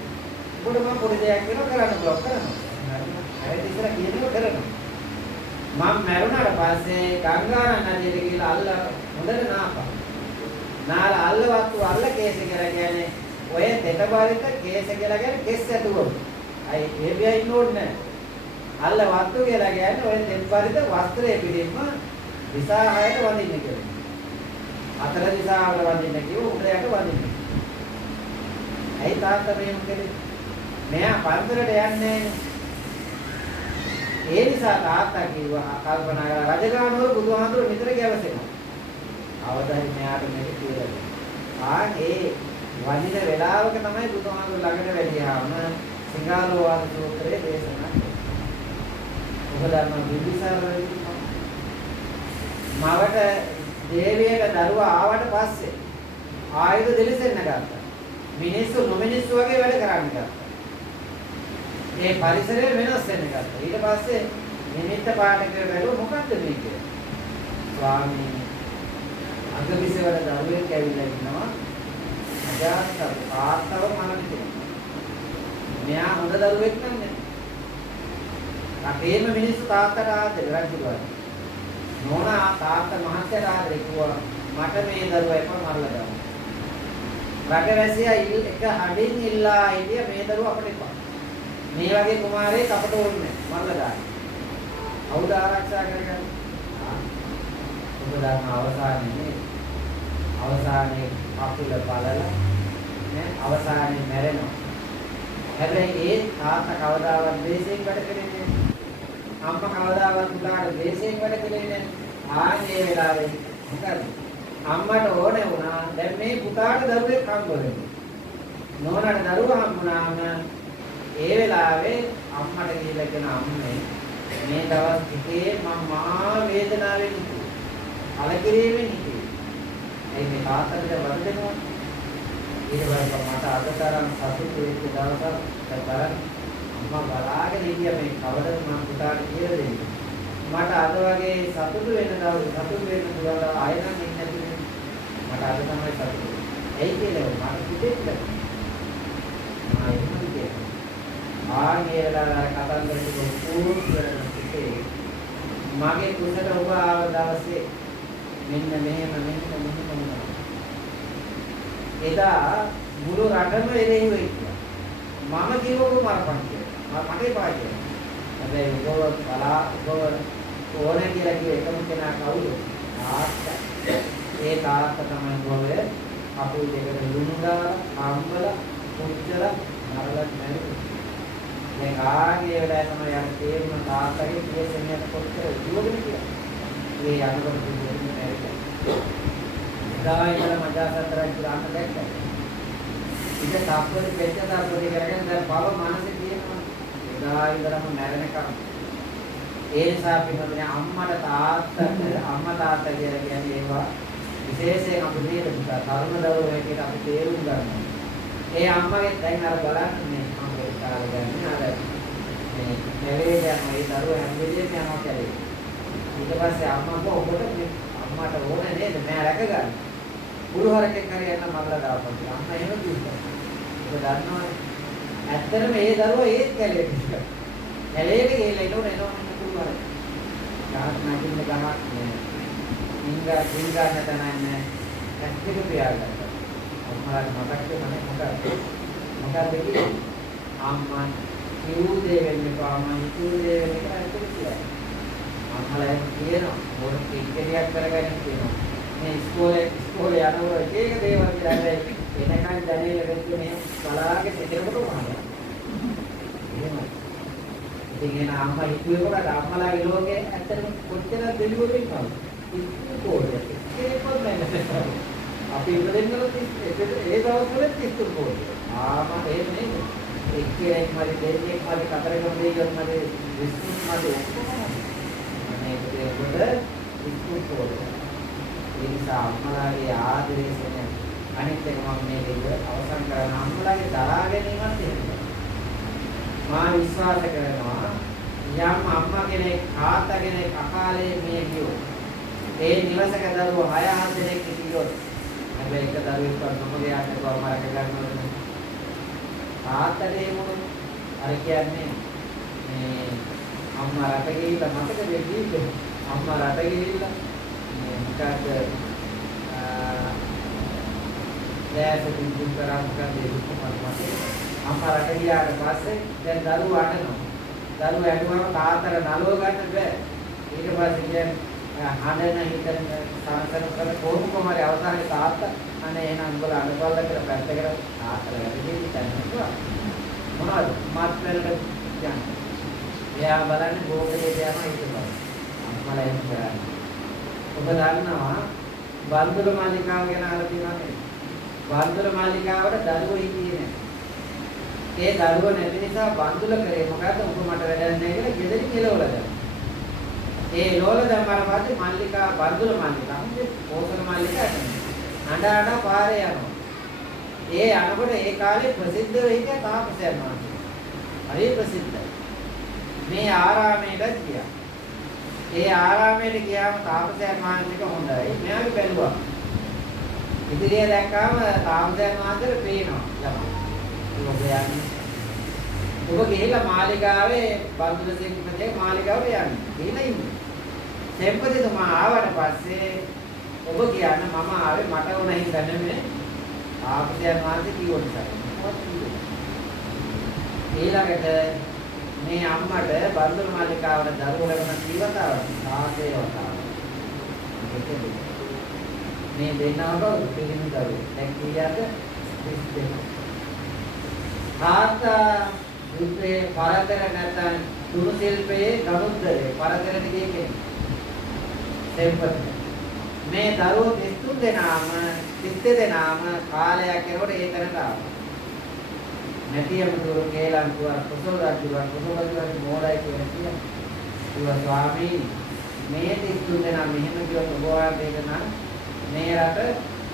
උඹට මම පොඩි දෙයක් වෙනවා කරන්න බ්ලොක් කරනවා. හරි ඉතින් කියනවා කරනවා. මම මරුණාට පස්සේ ගංගානන් නදියට ගිහලා අල්ල හොඳට නාපා. නාලා අල්ලවත්තු අල්ල කේස කියලා කියන්නේ ඔය දෙතබාරිත කේස කියලා කියන්නේ කෙස් ඇතුවම. අය හේබියා ඉන්න ඕනේ නැහැ. අල්ල වත්තු කියලා කියන්නේ ඔය දෙතබාරිත වස්ත්‍රයේ පිටින්ම දිසා හයට වදින්න කියලා. හතර දිසාවට වදින්න කිව්ව උඩ යට වදින්න. ඇයි තාත්තා මෙහෙම කළේ? මෙයා පන්සලට යන්නේ නැහැ. ඒ නිසා තාත්තා කිව්වා කල්පනා කරලා රජගහනුවර බුදුහාමුදුරුවෝ නිතර ගැවසෙනවා. අවදායි මෙයාට මේක කියලා. ඒ වදින වෙලාවක තමයි බුදුහාමුදුරුවෝ ළඟට වැඩියාම සිංහාලෝවාද සූත්‍රයේ දේශනා කළේ. ඔබ දන්නා බිම්බිසාර රජුගේ මවට දේවියට දරුවා ආවට පස්සේ ආයුධ දෙලිසෙන්න ගත්තා. මිනිස්සු නොමිනිස්සු වගේ වැඩ කරන්න ගත්තා. මේ පරිසරය වෙනස් වෙන්න ගත්තා. ඊට පස්සේ නිමිත්ත පාඨකයෝ බැලුවා මොකද්ද මේ කියලා. ස්වාමීනි අගවිසවල දරුවෙක් ඇවිල්ලා ඉන්නවා. අජාත තාත්තව මරන්න දෙනවා. මෙයා හොඳ දරුවෙක් නන්නේ. රටේම මිනිස්සු තාත්තට ආදරේ රජුගා. නෝනා තාත්තා මහත්තයාට ආදරේ කිව්වා මට මේ දරුවා එපා මරලා දාන්න. රටවැසියා එක හඩින් ඉල්ලා හිටිය මේ දරුවා අපිට එපා. මේ වගේ කුමාරයෙක් අපට ඕනේ මරලා දාන්න. කවුද ආරක්ෂා කරගන්නේ? ඔබ දන්න අවසානයේ අපිල බලලා නේ අවසානයේ මැරෙනවා. හැබැයි ඒ තාත්තා කවදාවත් දේශයෙන් වැඩ කරන්නේ නැහැ. අම්මා කවදාවත් පුතාට දේශයෙන් වැඩ කරන්නේ නැහැ. ආන්නේ වෙලාවේ මොකද? අම්මට ඕනේ වුණා දැන් මේ පුතාට දරුවෙක් හම්බ වෙන්න. නෝනාට දරුවා හම්බුනාම ඒ වෙලාවේ අම්මට කියලා කියන අම්මේ මේ දවස් ටිකේ මම මහා වේදනාවෙන් හිටියේ. අලකිරීමෙන් හිටියේ. ඒ මේ තාත්තට වද දෙනවා. ඊට පස්සේ මට අදතරම් සතුටු වෙච්ච දවසක් දැන් අම්මා බලාගෙන ඉඳියා මේ කවදද මම පුතාට කියලා දෙන්නේ. මට අද වගේ සතුටු වෙන දවස් සතුටු වෙන්න පුළුවන් ආයෙත් ඉන්නේ නැති මට අද තමයි සතුටු. ඇයි කියලා මට කිව්වෙත් නැහැ. ආගේලා කතන්දර කිව්වොත් මගේ කුසල ඔබ ආව දවසේ මෙන්න මෙහෙම වුණා. එදා මුළු රටම එරෙහිව හිටියා. මම කිව්වොත් මරපන් කියලා. මට එපා කියලා. හැබැයි ඔබ ඕනේ කියලා කිව්ව එකම කෙනා කවුද? තාත්තා. ඒ තාත්තා තමයි ගෝලේ අපු දෙකට ලුණු දාලා අම්බලා පුච්චලා නරලක් නැති. මේ ආගේ වෙලාව තමයි යන තේරුම තාත්තගේ පියසෙනියට කොච්චර ජීවගෙන කියලා. මේ යනකොට දුන්නේ නැහැ. ඉදායිලා මජාසතරන් ගාන දැක්කා. ඉත තාප්පරේ පෙච්ච තාප්පරේ කරගෙන දැන් බව මානසික තියෙනවා. ඉදායිලාම මැරෙනකම්. ඒ නිසා පිටුනේ අම්මා තාත්තා කියලා කියන්නේ ඒවා විශේෂයෙන් අපි මේ තරුණ දරුවෝ හැටියට අපි තේරුම් ගන්නවා. ඒ අම්මගේ දැන් අර බලන්න මේ අම්මගේ කාලේ ගන්න අර මේ මෙලේ යන ඒ දරුවෝ හැම වෙලේම යනවා කැලේ. ඊට පස්සේ අම්මා කෝ ඔබට මේ අම්මාට ඕනේ නේද මම රැක ගන්න. පුරු හරකෙක් හරි යන්න මල්ලා දාපන්. අම්මා එහෙම කිව්වා. ඔබ දන්නවනේ. ඇත්තටම ඒ දරුවා ඒත් කැලේ ඉන්නවා. කැලේට ගිහලා එනවා පුරු හරක. ගහක් නැගින්න ගහක් නෑ. ඉංගා නැතනන්නේ ඇත්තට පියාගත්තා. අම්මාට මතක් වෙන්නේ මොකක්ද කියන්නේ? අම්මා කිව් දේ වෙන්නේ පාමයි කිව් දේ වෙන්නේ කියලා ඇත්තට කියයි. අම්මලා කියනවා මොන ටිකේක් කරගන්න කියනවා. මේ ඉස්කෝලේ යනකොට එක දේවල් කියලා එනකන් දැනෙල වෙච්ච මේ බලාගෙන එතකොට වහනවා. එහෙමයි. ඉතින් එන අම්මා හිතුවේකට අම්මලාගේ ලෝකේ ඇත්තටම කොච්චර දෙලිවලින් කවුද? ඉස්කෝලේ ඒකවත් නැහැ. අපි ඉඳෙන්නලත් ඒ දවස්වල 33 කෝඩ්. එහෙම නේද? එක්කෙනෙක් මරි දෙන්නෙක් මරි කතරගම දෙයියන් මරි විස්තුත් මරි ඔක්කොම මේක දෙකට 33 කෝඩ්. ඒ නිසා අම්මලාගේ ආදරේ සෙනෙහ අනිත් එක මම මේක අවසන් කරන අම්මලාගේ දරා ගැනීමත් එහෙමයි. මා විශ්වාස කරනවා යම් අම්මා කෙනෙක් තාත්තා කෙනෙක් අකාලේ මිය ගියොත් ඒ නිවසක දරුවෝ 6-7 දෙනෙක් ඉතිරියොත් හැබැයි එක දරුවෙක්වත් නොමග යන්න කොහොමද කරගන්නවද? තාත්තට එහෙමද? අර කියන්නේ මේ අම්මා රට ගිහිල්ලා මතක දෙන්නේ අම්මා රට ගිහිල්ලා මේ මොකද දැසකින් දුක් කරා මොකද දුක් මතක අම්මා රට ගියාට පස්සේ දැන් දරුවෝ අඬනවා. දරුවෝ ඇඬුවාම තාත්තට නලව ගන්න බෑ. ඊට පස්සේ කියන්නේ හඬන හිතන සානසන කර කොහොමද අවසානයේ තාත්තා අනේ එහෙනම් උඹලා අඬබල්ලා කියලා පැත්තකට තාත්තලා වැඩි දෙයක් මොනවද මාත්‍රලට යන්නේ. එයා බලන්නේ බෝකේ යනවා ඉතින්. අම්මලා එහෙම කරන්නේ. ඔබ දන්නවා බන්දුල මාලිකාව ගැන අහලා තියෙනවද? බන්දුල මාලිකාවට දරුවෝ හිටියේ නැහැ. ඒ දරුවෝ නැති නිසා බන්දුල කරේ මොකද? ඔබ මට වැඩක් නැහැ කියලා ගෙදරින් කෙලවලා දැම්මා. ඒ ලෝල දැම්මාට පස්සේ මල්ලිකා බන්දුල මාලිකාව පෝසල මාලිකාව අඬ පාරේ යනවා. ඒ අනකොට ඒ කාලේ ප්‍රසිද්ධ වෙච්ච තාපසයන් වහන්සේ. හරි ප්‍රසිද්ධයි. මේ ආරාමයට ගියා. ඒ ආරාමයට ගියාම තාපසයන් වහන්සේක හොඳයි. මෙයාගේ බැලුවා. ඉදිරිය දැක්කාම තාපසයන් වහන්සේට පේනවා. ළමයි. ඔබ යන්නේ. ඔබ ගිහිල්ලා මාලිගාවේ බන්දුල සෙන්පතේ මාලිගාවට යන්නේ. ගිහිල්ලා ඉන්නේ. සෙන්පතිතුමා ආවට පස්සේ ඔබ කියන්නේ මම ආවේ මට ඕන හින්දා නෙමෙයි. ආපදයන් වාසේ කිව්ව නිසා. ඊළඟට මේ අම්මට බන්දුල මාලිකාවට දරුවෝ ලැබුණ කීවතාවක් 16 වතාවක්. මේ දෙන්නවක පිළිමි දරුවෝ. දැන් කීයද? 32. තාත්තා යුද්ධේ පරතර නැත්නම් තුරු ශිල්පයේ ගනුද්දරේ පරතරට ගිය කෙනෙක්. සෙන්පත් මේ දරුවෝ 33 දෙනාම කාලයක් යනකොට ඒ තැනට ආවා. නැතියම දුර කේලම් තුවා කුසල රජුගේ මෝඩයි කියලා කියනවා. ඒ ස්වාමී මේ 33 දෙනා මෙහෙම කියවත ඔබ වහන්සේට නම් මේ රට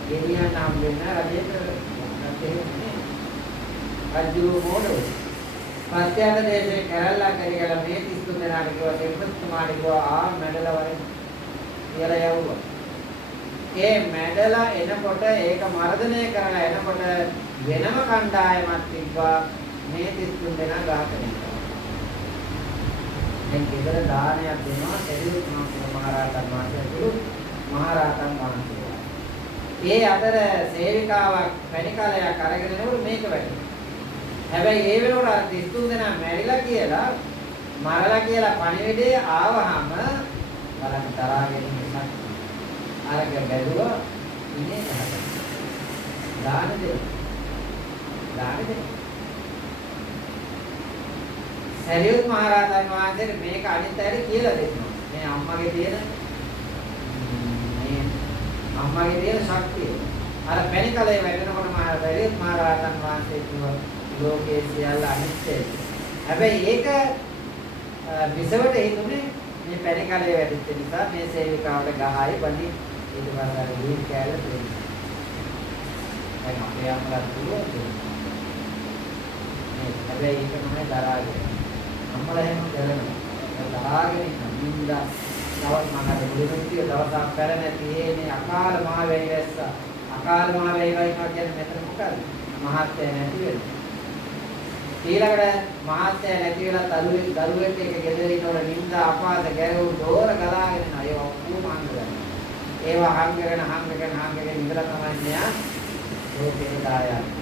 ගෙනියන්න හම් වෙන රජයට රජු මෝඩෝ. පස්ත්‍යාත දේශේ කරල්ලා කරගල මේ 33 දෙනාට කිව්වා සෙන්පත්තුමාට කිව්වා ආ මැඩලා වරෙන් කියලා යවුවා. ඒ මැඩලා එනකොට ඒක මර්ධනය කරලා එනකොට වෙනම කණ්ඩායමක් තිබ්බා මේ 33 දෙනා ගහගෙන ඉන්නවා. දැන් ගෙදර දානයක් දෙනවා සරියුත් මහරහතන් වහන්සේ මහරහතන් වහන්සේ. ඒ අතර සේවිකාවක් පැණිකලයක් අරගෙන එනකොට මේක වැටෙනවා. හැබැයි ඒ වෙනකොට 33 දෙනා මැරිලා කියලා මරලා කියලා පණිවිඩේ ආවහම බලන්න තරහගෙන ඉන්න අරක බැලුවා ඉන්නේ නැහැ. දාන දෙන්න. සරියුත් මහරහතන් වහන්සේට මේක අනිත් අයට කියලා දෙන්නවා. මේ අම්මගේ තියෙන ශක්තිය. අර පැණිකලේ වැටෙනකොට සරියුත් මහරහතන් වහන්සේ කිව්වා ලෝකයේ සියල්ල අනිත්‍යයි. හැබැයි ඒක විසවට හේතුනේ මේ පැණිකලේ වැටිච්ච නිසා මේ සේවිකාවට ගහයි බඳි ඊට පස්සේ අර දීප් කැලේ තියෙනවා. දැන් අපේ අම්මලා දුවෝ හැබැයි ඒක තමයි දරාගෙන. අම්මලා එහෙම කරනවා. දරාගෙන ඉන්න නින්දා තවත් මකට මුලින්ම දවසක් පැරණ තියෙන්නේ අකාල මහ වේග වැස්ස. අකාල මහ වේග වයින්නවා කියන්නේ මෙතන මොකද? මහත්ය නැති වෙනවා. ඊළඟට මහත්ය නැති වෙලා දරුවෙක් එක ගෙදර ඉන්නකොට නින්දා අපාද ගැරවු දෝර ගලාගෙන යන අය ඔක්කොම අංගගෙන. ඒවා හංගගෙන ඉඳලා තමයි මෙයා ලෝකේ දායන්නේ.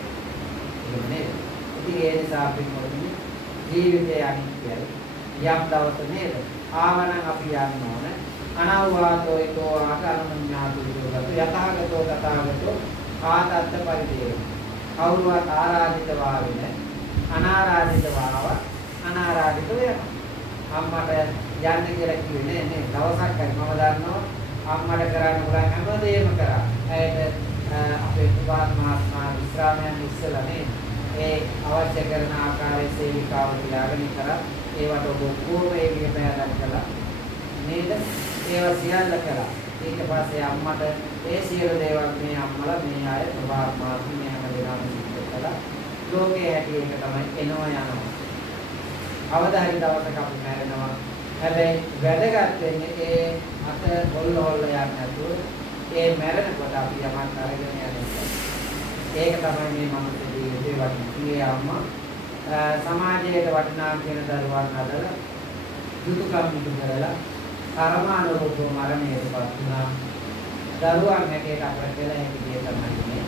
ඒක නේද? ඉතින් ඒ නිසා අපි මොකද ජීවිතය අනිත්‍යයි. යම් දවසක නේද? ආවනම් අපි යන්න ඕන. අනවවාතෝ ඊතෝ ආකරණඥාතු විදෝත යතහගතෝ තථාගතෝ ආතත්ත පරිදේ. කවුරුවත් ආරාධිත වාවින අනාරාධිත වාව අනාරාධිත වෙනවා. අම්මට යන්න කියලා කිව්වේ නේ දවසක් හරි මම දන්නවා අම්මට කරන්න පුළුවන් හැමදේම කරා. ඇයට අපේ පුබාත් මහත්මයා විශ්‍රාමයන් ඉස්සලා නේ ඒ අවශ්‍ය කරන ආකාරයේ සේවිකාව තියාගෙන කරා. ඒවට ඔබ කොහොම ඒ විදිහට කළා නේද? ඒවා සියල්ල කරා. ඊට පස්සේ අම්මට ඒ සියලු දේවල් මේ අම්මලා මේ අය පුබාත් මහත්මයා මේ හැමදේම සිද්ධ කළා. ලෝකයේ හැටි එක තමයි එනවා යනවා. අවදාහරි දවසක අපි මැරෙනවා. හැබැයි වැදගත් වෙන්නේ ඒ අත හොල්ල යන්නේ නැතුව ඒ මැරෙනකොට අපි යමක් අරගෙන යනවා. ඒක තමයි මේ මනුස්ස ජීවිතේ වටිනේ. අම්මා සමාජයට වටිනා කියන දරුවන් හදලා යුතුයකම් ඉටු කරලා කර්මානුරූපව මරණයටපත් වුණා. දරුවන් හැටියට අපට කියලා හැකි දේ තමයි මේ.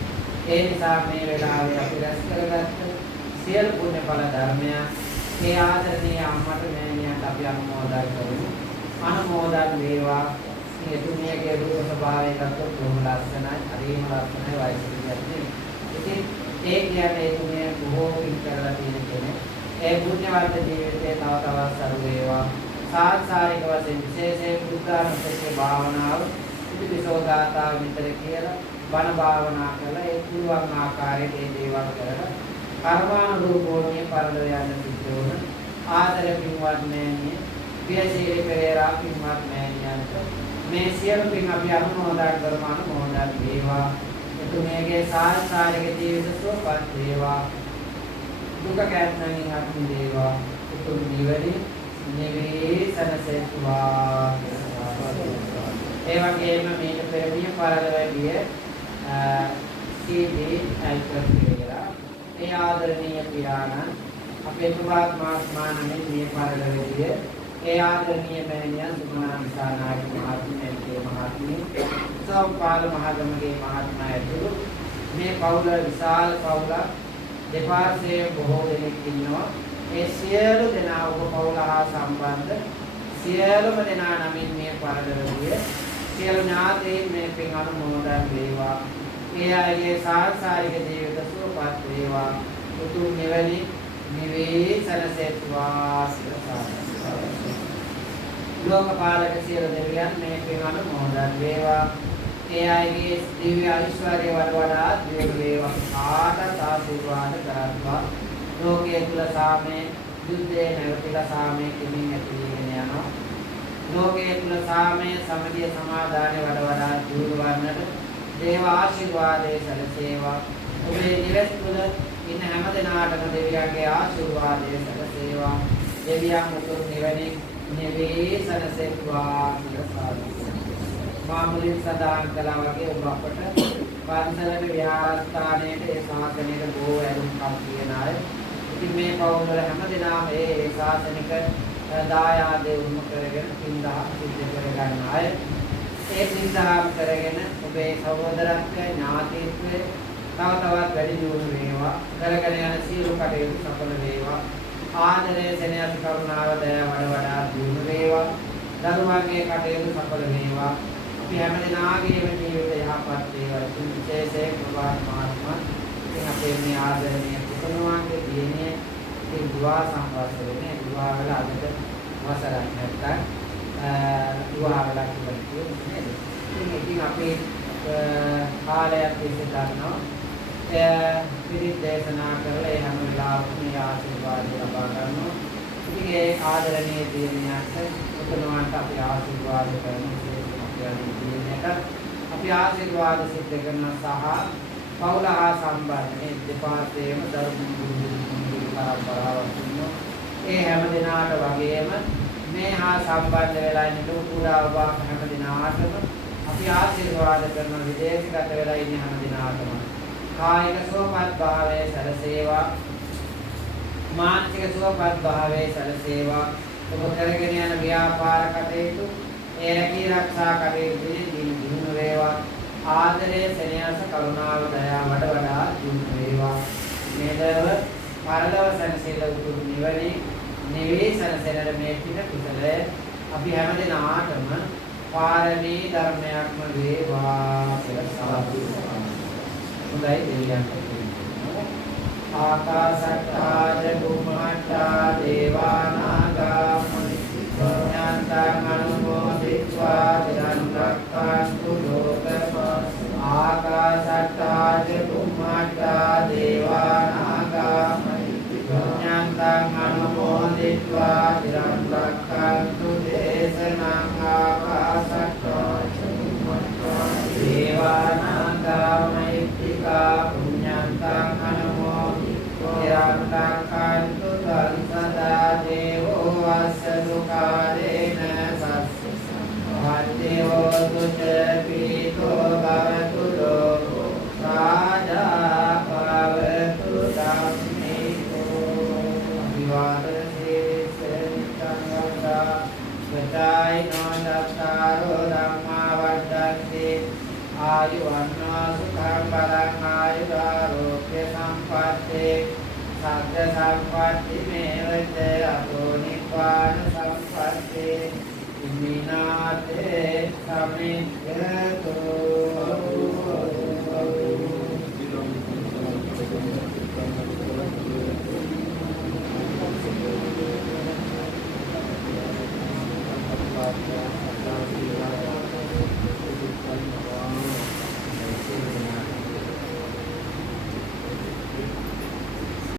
ඒ නිසා මේ වෙලාවේ අපි රැස් කරගත්ත සියලු පුණ්‍ය ඵල ධර්මය ඒ ආදරණීය අම්මට මෑණියන්ට අපි අනුමෝදන් කරමු. අනුමෝදන් වේවා. එතුමියගේ රූප ස්වභාවය ගත්තොත් බොහොම ලස්සනයි, හරිම ලස්සනයි වයසට ඉතින් ඒ කියන්නේ එතුමිය බොහෝ පින් කරලා තියෙන කෙනෙක්. ඒ පුණ්‍යවන්ත ජීවිතේ තව තවත් සරු වේවා. සාංසාරික වශයෙන් විශේෂයෙන් බුද්ධානුස්සතිය භාවනාව ඉතිවිසෝ දාතාව විතර කියලා බණ භාවනා කරලා ඒ පුළුවන් ආකාරයට ඒ දේවල් කරලා කර්මානුරූපෝණිය පරලෝ යන සිද්ධ වුණ ආදර පින්වත් මෑණිය පියසීරි පෙරේරා පින්වත් මෑණියන්ට මේ සියලු පින් අපි අනුමෝදන් කරමු අනුමෝදන් වේවා. එතුමියගේ සාංසාරික ජීවිත සුවපත් වේවා. දුක කැත්නමින් අත් වේවා. උතුම් නිවැරදි නිවී සනසෙත්වා. ඒ වගේම මේක පෙරමිය පරලොව ගිය සීදී අයිකර් පෙරේරා ඒ ආදරණීය පියාණන් අපේ පුරාත්මාත්මානමේ මේ පරලොව ගිය ඒ ආදරණීය මෑණියන් සුමනා විසානායක මහත්මිය මහත්මිය සෝපාල මහගමගේ මහත්මයා ඇතුළු මේ පවුල විශාල පවුලක් දෙපාර්ශ්වයේ බොහෝ දෙනෙක් ඉන්නවා. ඒ සියලු දෙනා ඔබ පවුල හා සම්බන්ධ සියලුම දෙනා නමින් මේ පරලොවේ සියලු ඥාතීන් මේ පින් අනුමෝදන් වේවා. ඒ අයගේ සාංසාරික ජීවිත සුවපත් වේවා. උතුම් නිවැරදි නිවේ සනසෙත්වා. ලෝකපාලක සියලු දෙවියන් මේ පින් අනුමෝදන් වේවා. ඒ අයගේ දිව්‍ය ඓශ්වර්ය වඩා දියුණු වේවා. ආට ආශිර්වාද කරත්වා. ලෝකයේ තුල සාමයේ යුද්ධේ නැවතිලා සාමයේ කිමින් ඇති වෙගෙන යනවා. ලෝකයේ තුල සාමයේ සමගිය සමාදානය වඩා දියුණු වන්නට දේව ආශිර්වාදයේ සැලසේවා. ඔබේ නිවෙස් තුල ඉන්න හැම දෙනාටම දෙවියන්ගේ ආශිර්වාදයේ සැලසේවා. දෙවියන් උතුම් නිවැරදි නිවේ සැලසෙත්වා කියලා මාමුලින් සදාන් කළා වගේ ඔබ අපට පන්සලක විහාරස්ථානයේ ඒ ශාසනයේ බොහෝ ඇලුම්කම් කියන අය. ඉතින් මේ පවුල් වල හැමදෙනාම ඒ ශාසනික දායාදේ උරුම කරගෙන පින්දා සිද්ධ කරගන්න අය. ඒ පින්දා කරගෙන ඔබේ සහෝදරත්වය ඥාතීත්වය තව තවත් වැඩි දියුණු වේවා. කරගෙන යන සියලු කටයුතු සඵල වේවා. ආදරය සෙනෙහස කරුණාව දයාව වඩා දියුණු වේවා. දරුවන්ගේ කටයුතු සඵල වේවා. අපි හැමදෙනාගේම ජීවිතය යහපත් වේවා. විශේෂයෙන් ප්‍රවාහමාත්ම ඉතින් අපේ මේ ආදරණීය පුතුණුවන්ගේ දිනේ ඉතින් දුවා සංවර්ධනයේ දුවා වල අදට වසරක් නැත්තම් දුවා වල කියන්නේ නේද? ඉතින් අපි කාලයක් තිස්සේ ගන්නවා. පිරිත් දේශනා කරලා ඒ හැම වෙලාවකම මේ ආශිර්වාද ලබා ගන්නවා. ඉතින් ඒ ආදරණීය දිනයන්ට පුතුණුවන්ට අපි ආශිර්වාද කරනවා. අපි ආශිර්වාද සිද්ධ කරන සහ පවුල හා සම්බන්ධ මේ දෙපාර්ශ්වයේම ධර්ම පරම්පරාවක් ඉන්නවා. ඒ හැම දිනාට වගේම මේ හා සම්බන්ධ වෙලා ඉන්න පුරා ඔබ හැම දිනාටම අපි ආශිර්වාද කරන විදේශගත වෙලා ඉන්න හැම දිනාටම කායික සුවපත් භාවයේ සැලසේවා. මානසික සුවපත් භාවයේ සැලසේවා. ඔබ කරගෙන යන ව්‍යාපාර කටයුතු ඒ රැකී ආරක්ෂා කටයුතු දිනු වේවා. ආදරය සෙනෙහස කරුණාව දයාව වඩා දිනු වේවා. මේදව පරලොව සැනසෙල උතුම් නිවනේ නිවේ සැනසෙලට මේ පින කුසලය අපි හැමදෙනාටම පාරමී ධර්මයක්ම වේවා කියලා සාදු. හොඳයි දෙවියන් ආකාශත්තා චුම්මත්තා දේවානාගා මහිත්‍යාන්තං අනුමෝදිत्वा චිරන් රක්ඛන්තු ලෝකපස් ආකාශත්තා චුම්මත්තා දේවානාගා මහිත්‍යාන්තං අනුමෝදිत्वा චිරන් රක්ඛන්තු දේශනං ආකාශත්තා චුම්මත්තා දේවානාගා මහිත්‍තිකා පුඤ්ඤන්තං අනුමෝදිत्वा චිරන් රක්ඛන්තු තං සදා දේවෝ වස්සතු කාලේන සස්ස සම්පත්තෝ තුච පීතෝ භවතු ලෝකෝ සාදා භවතු ධම්මිකෝ අභිවාදනේ සෙන්තං වදා සදායි නොදත්තාරෝ ධම්මා වද්දන්ති ආයුවන්නෝ සුඛං බලං ආයුරෝග්‍ය සම්පත්තේ සග්ග සම්පatti මේවච අතෝ නිපාන සම්පත්තේ ඉමිනාතේ සමිද්දතු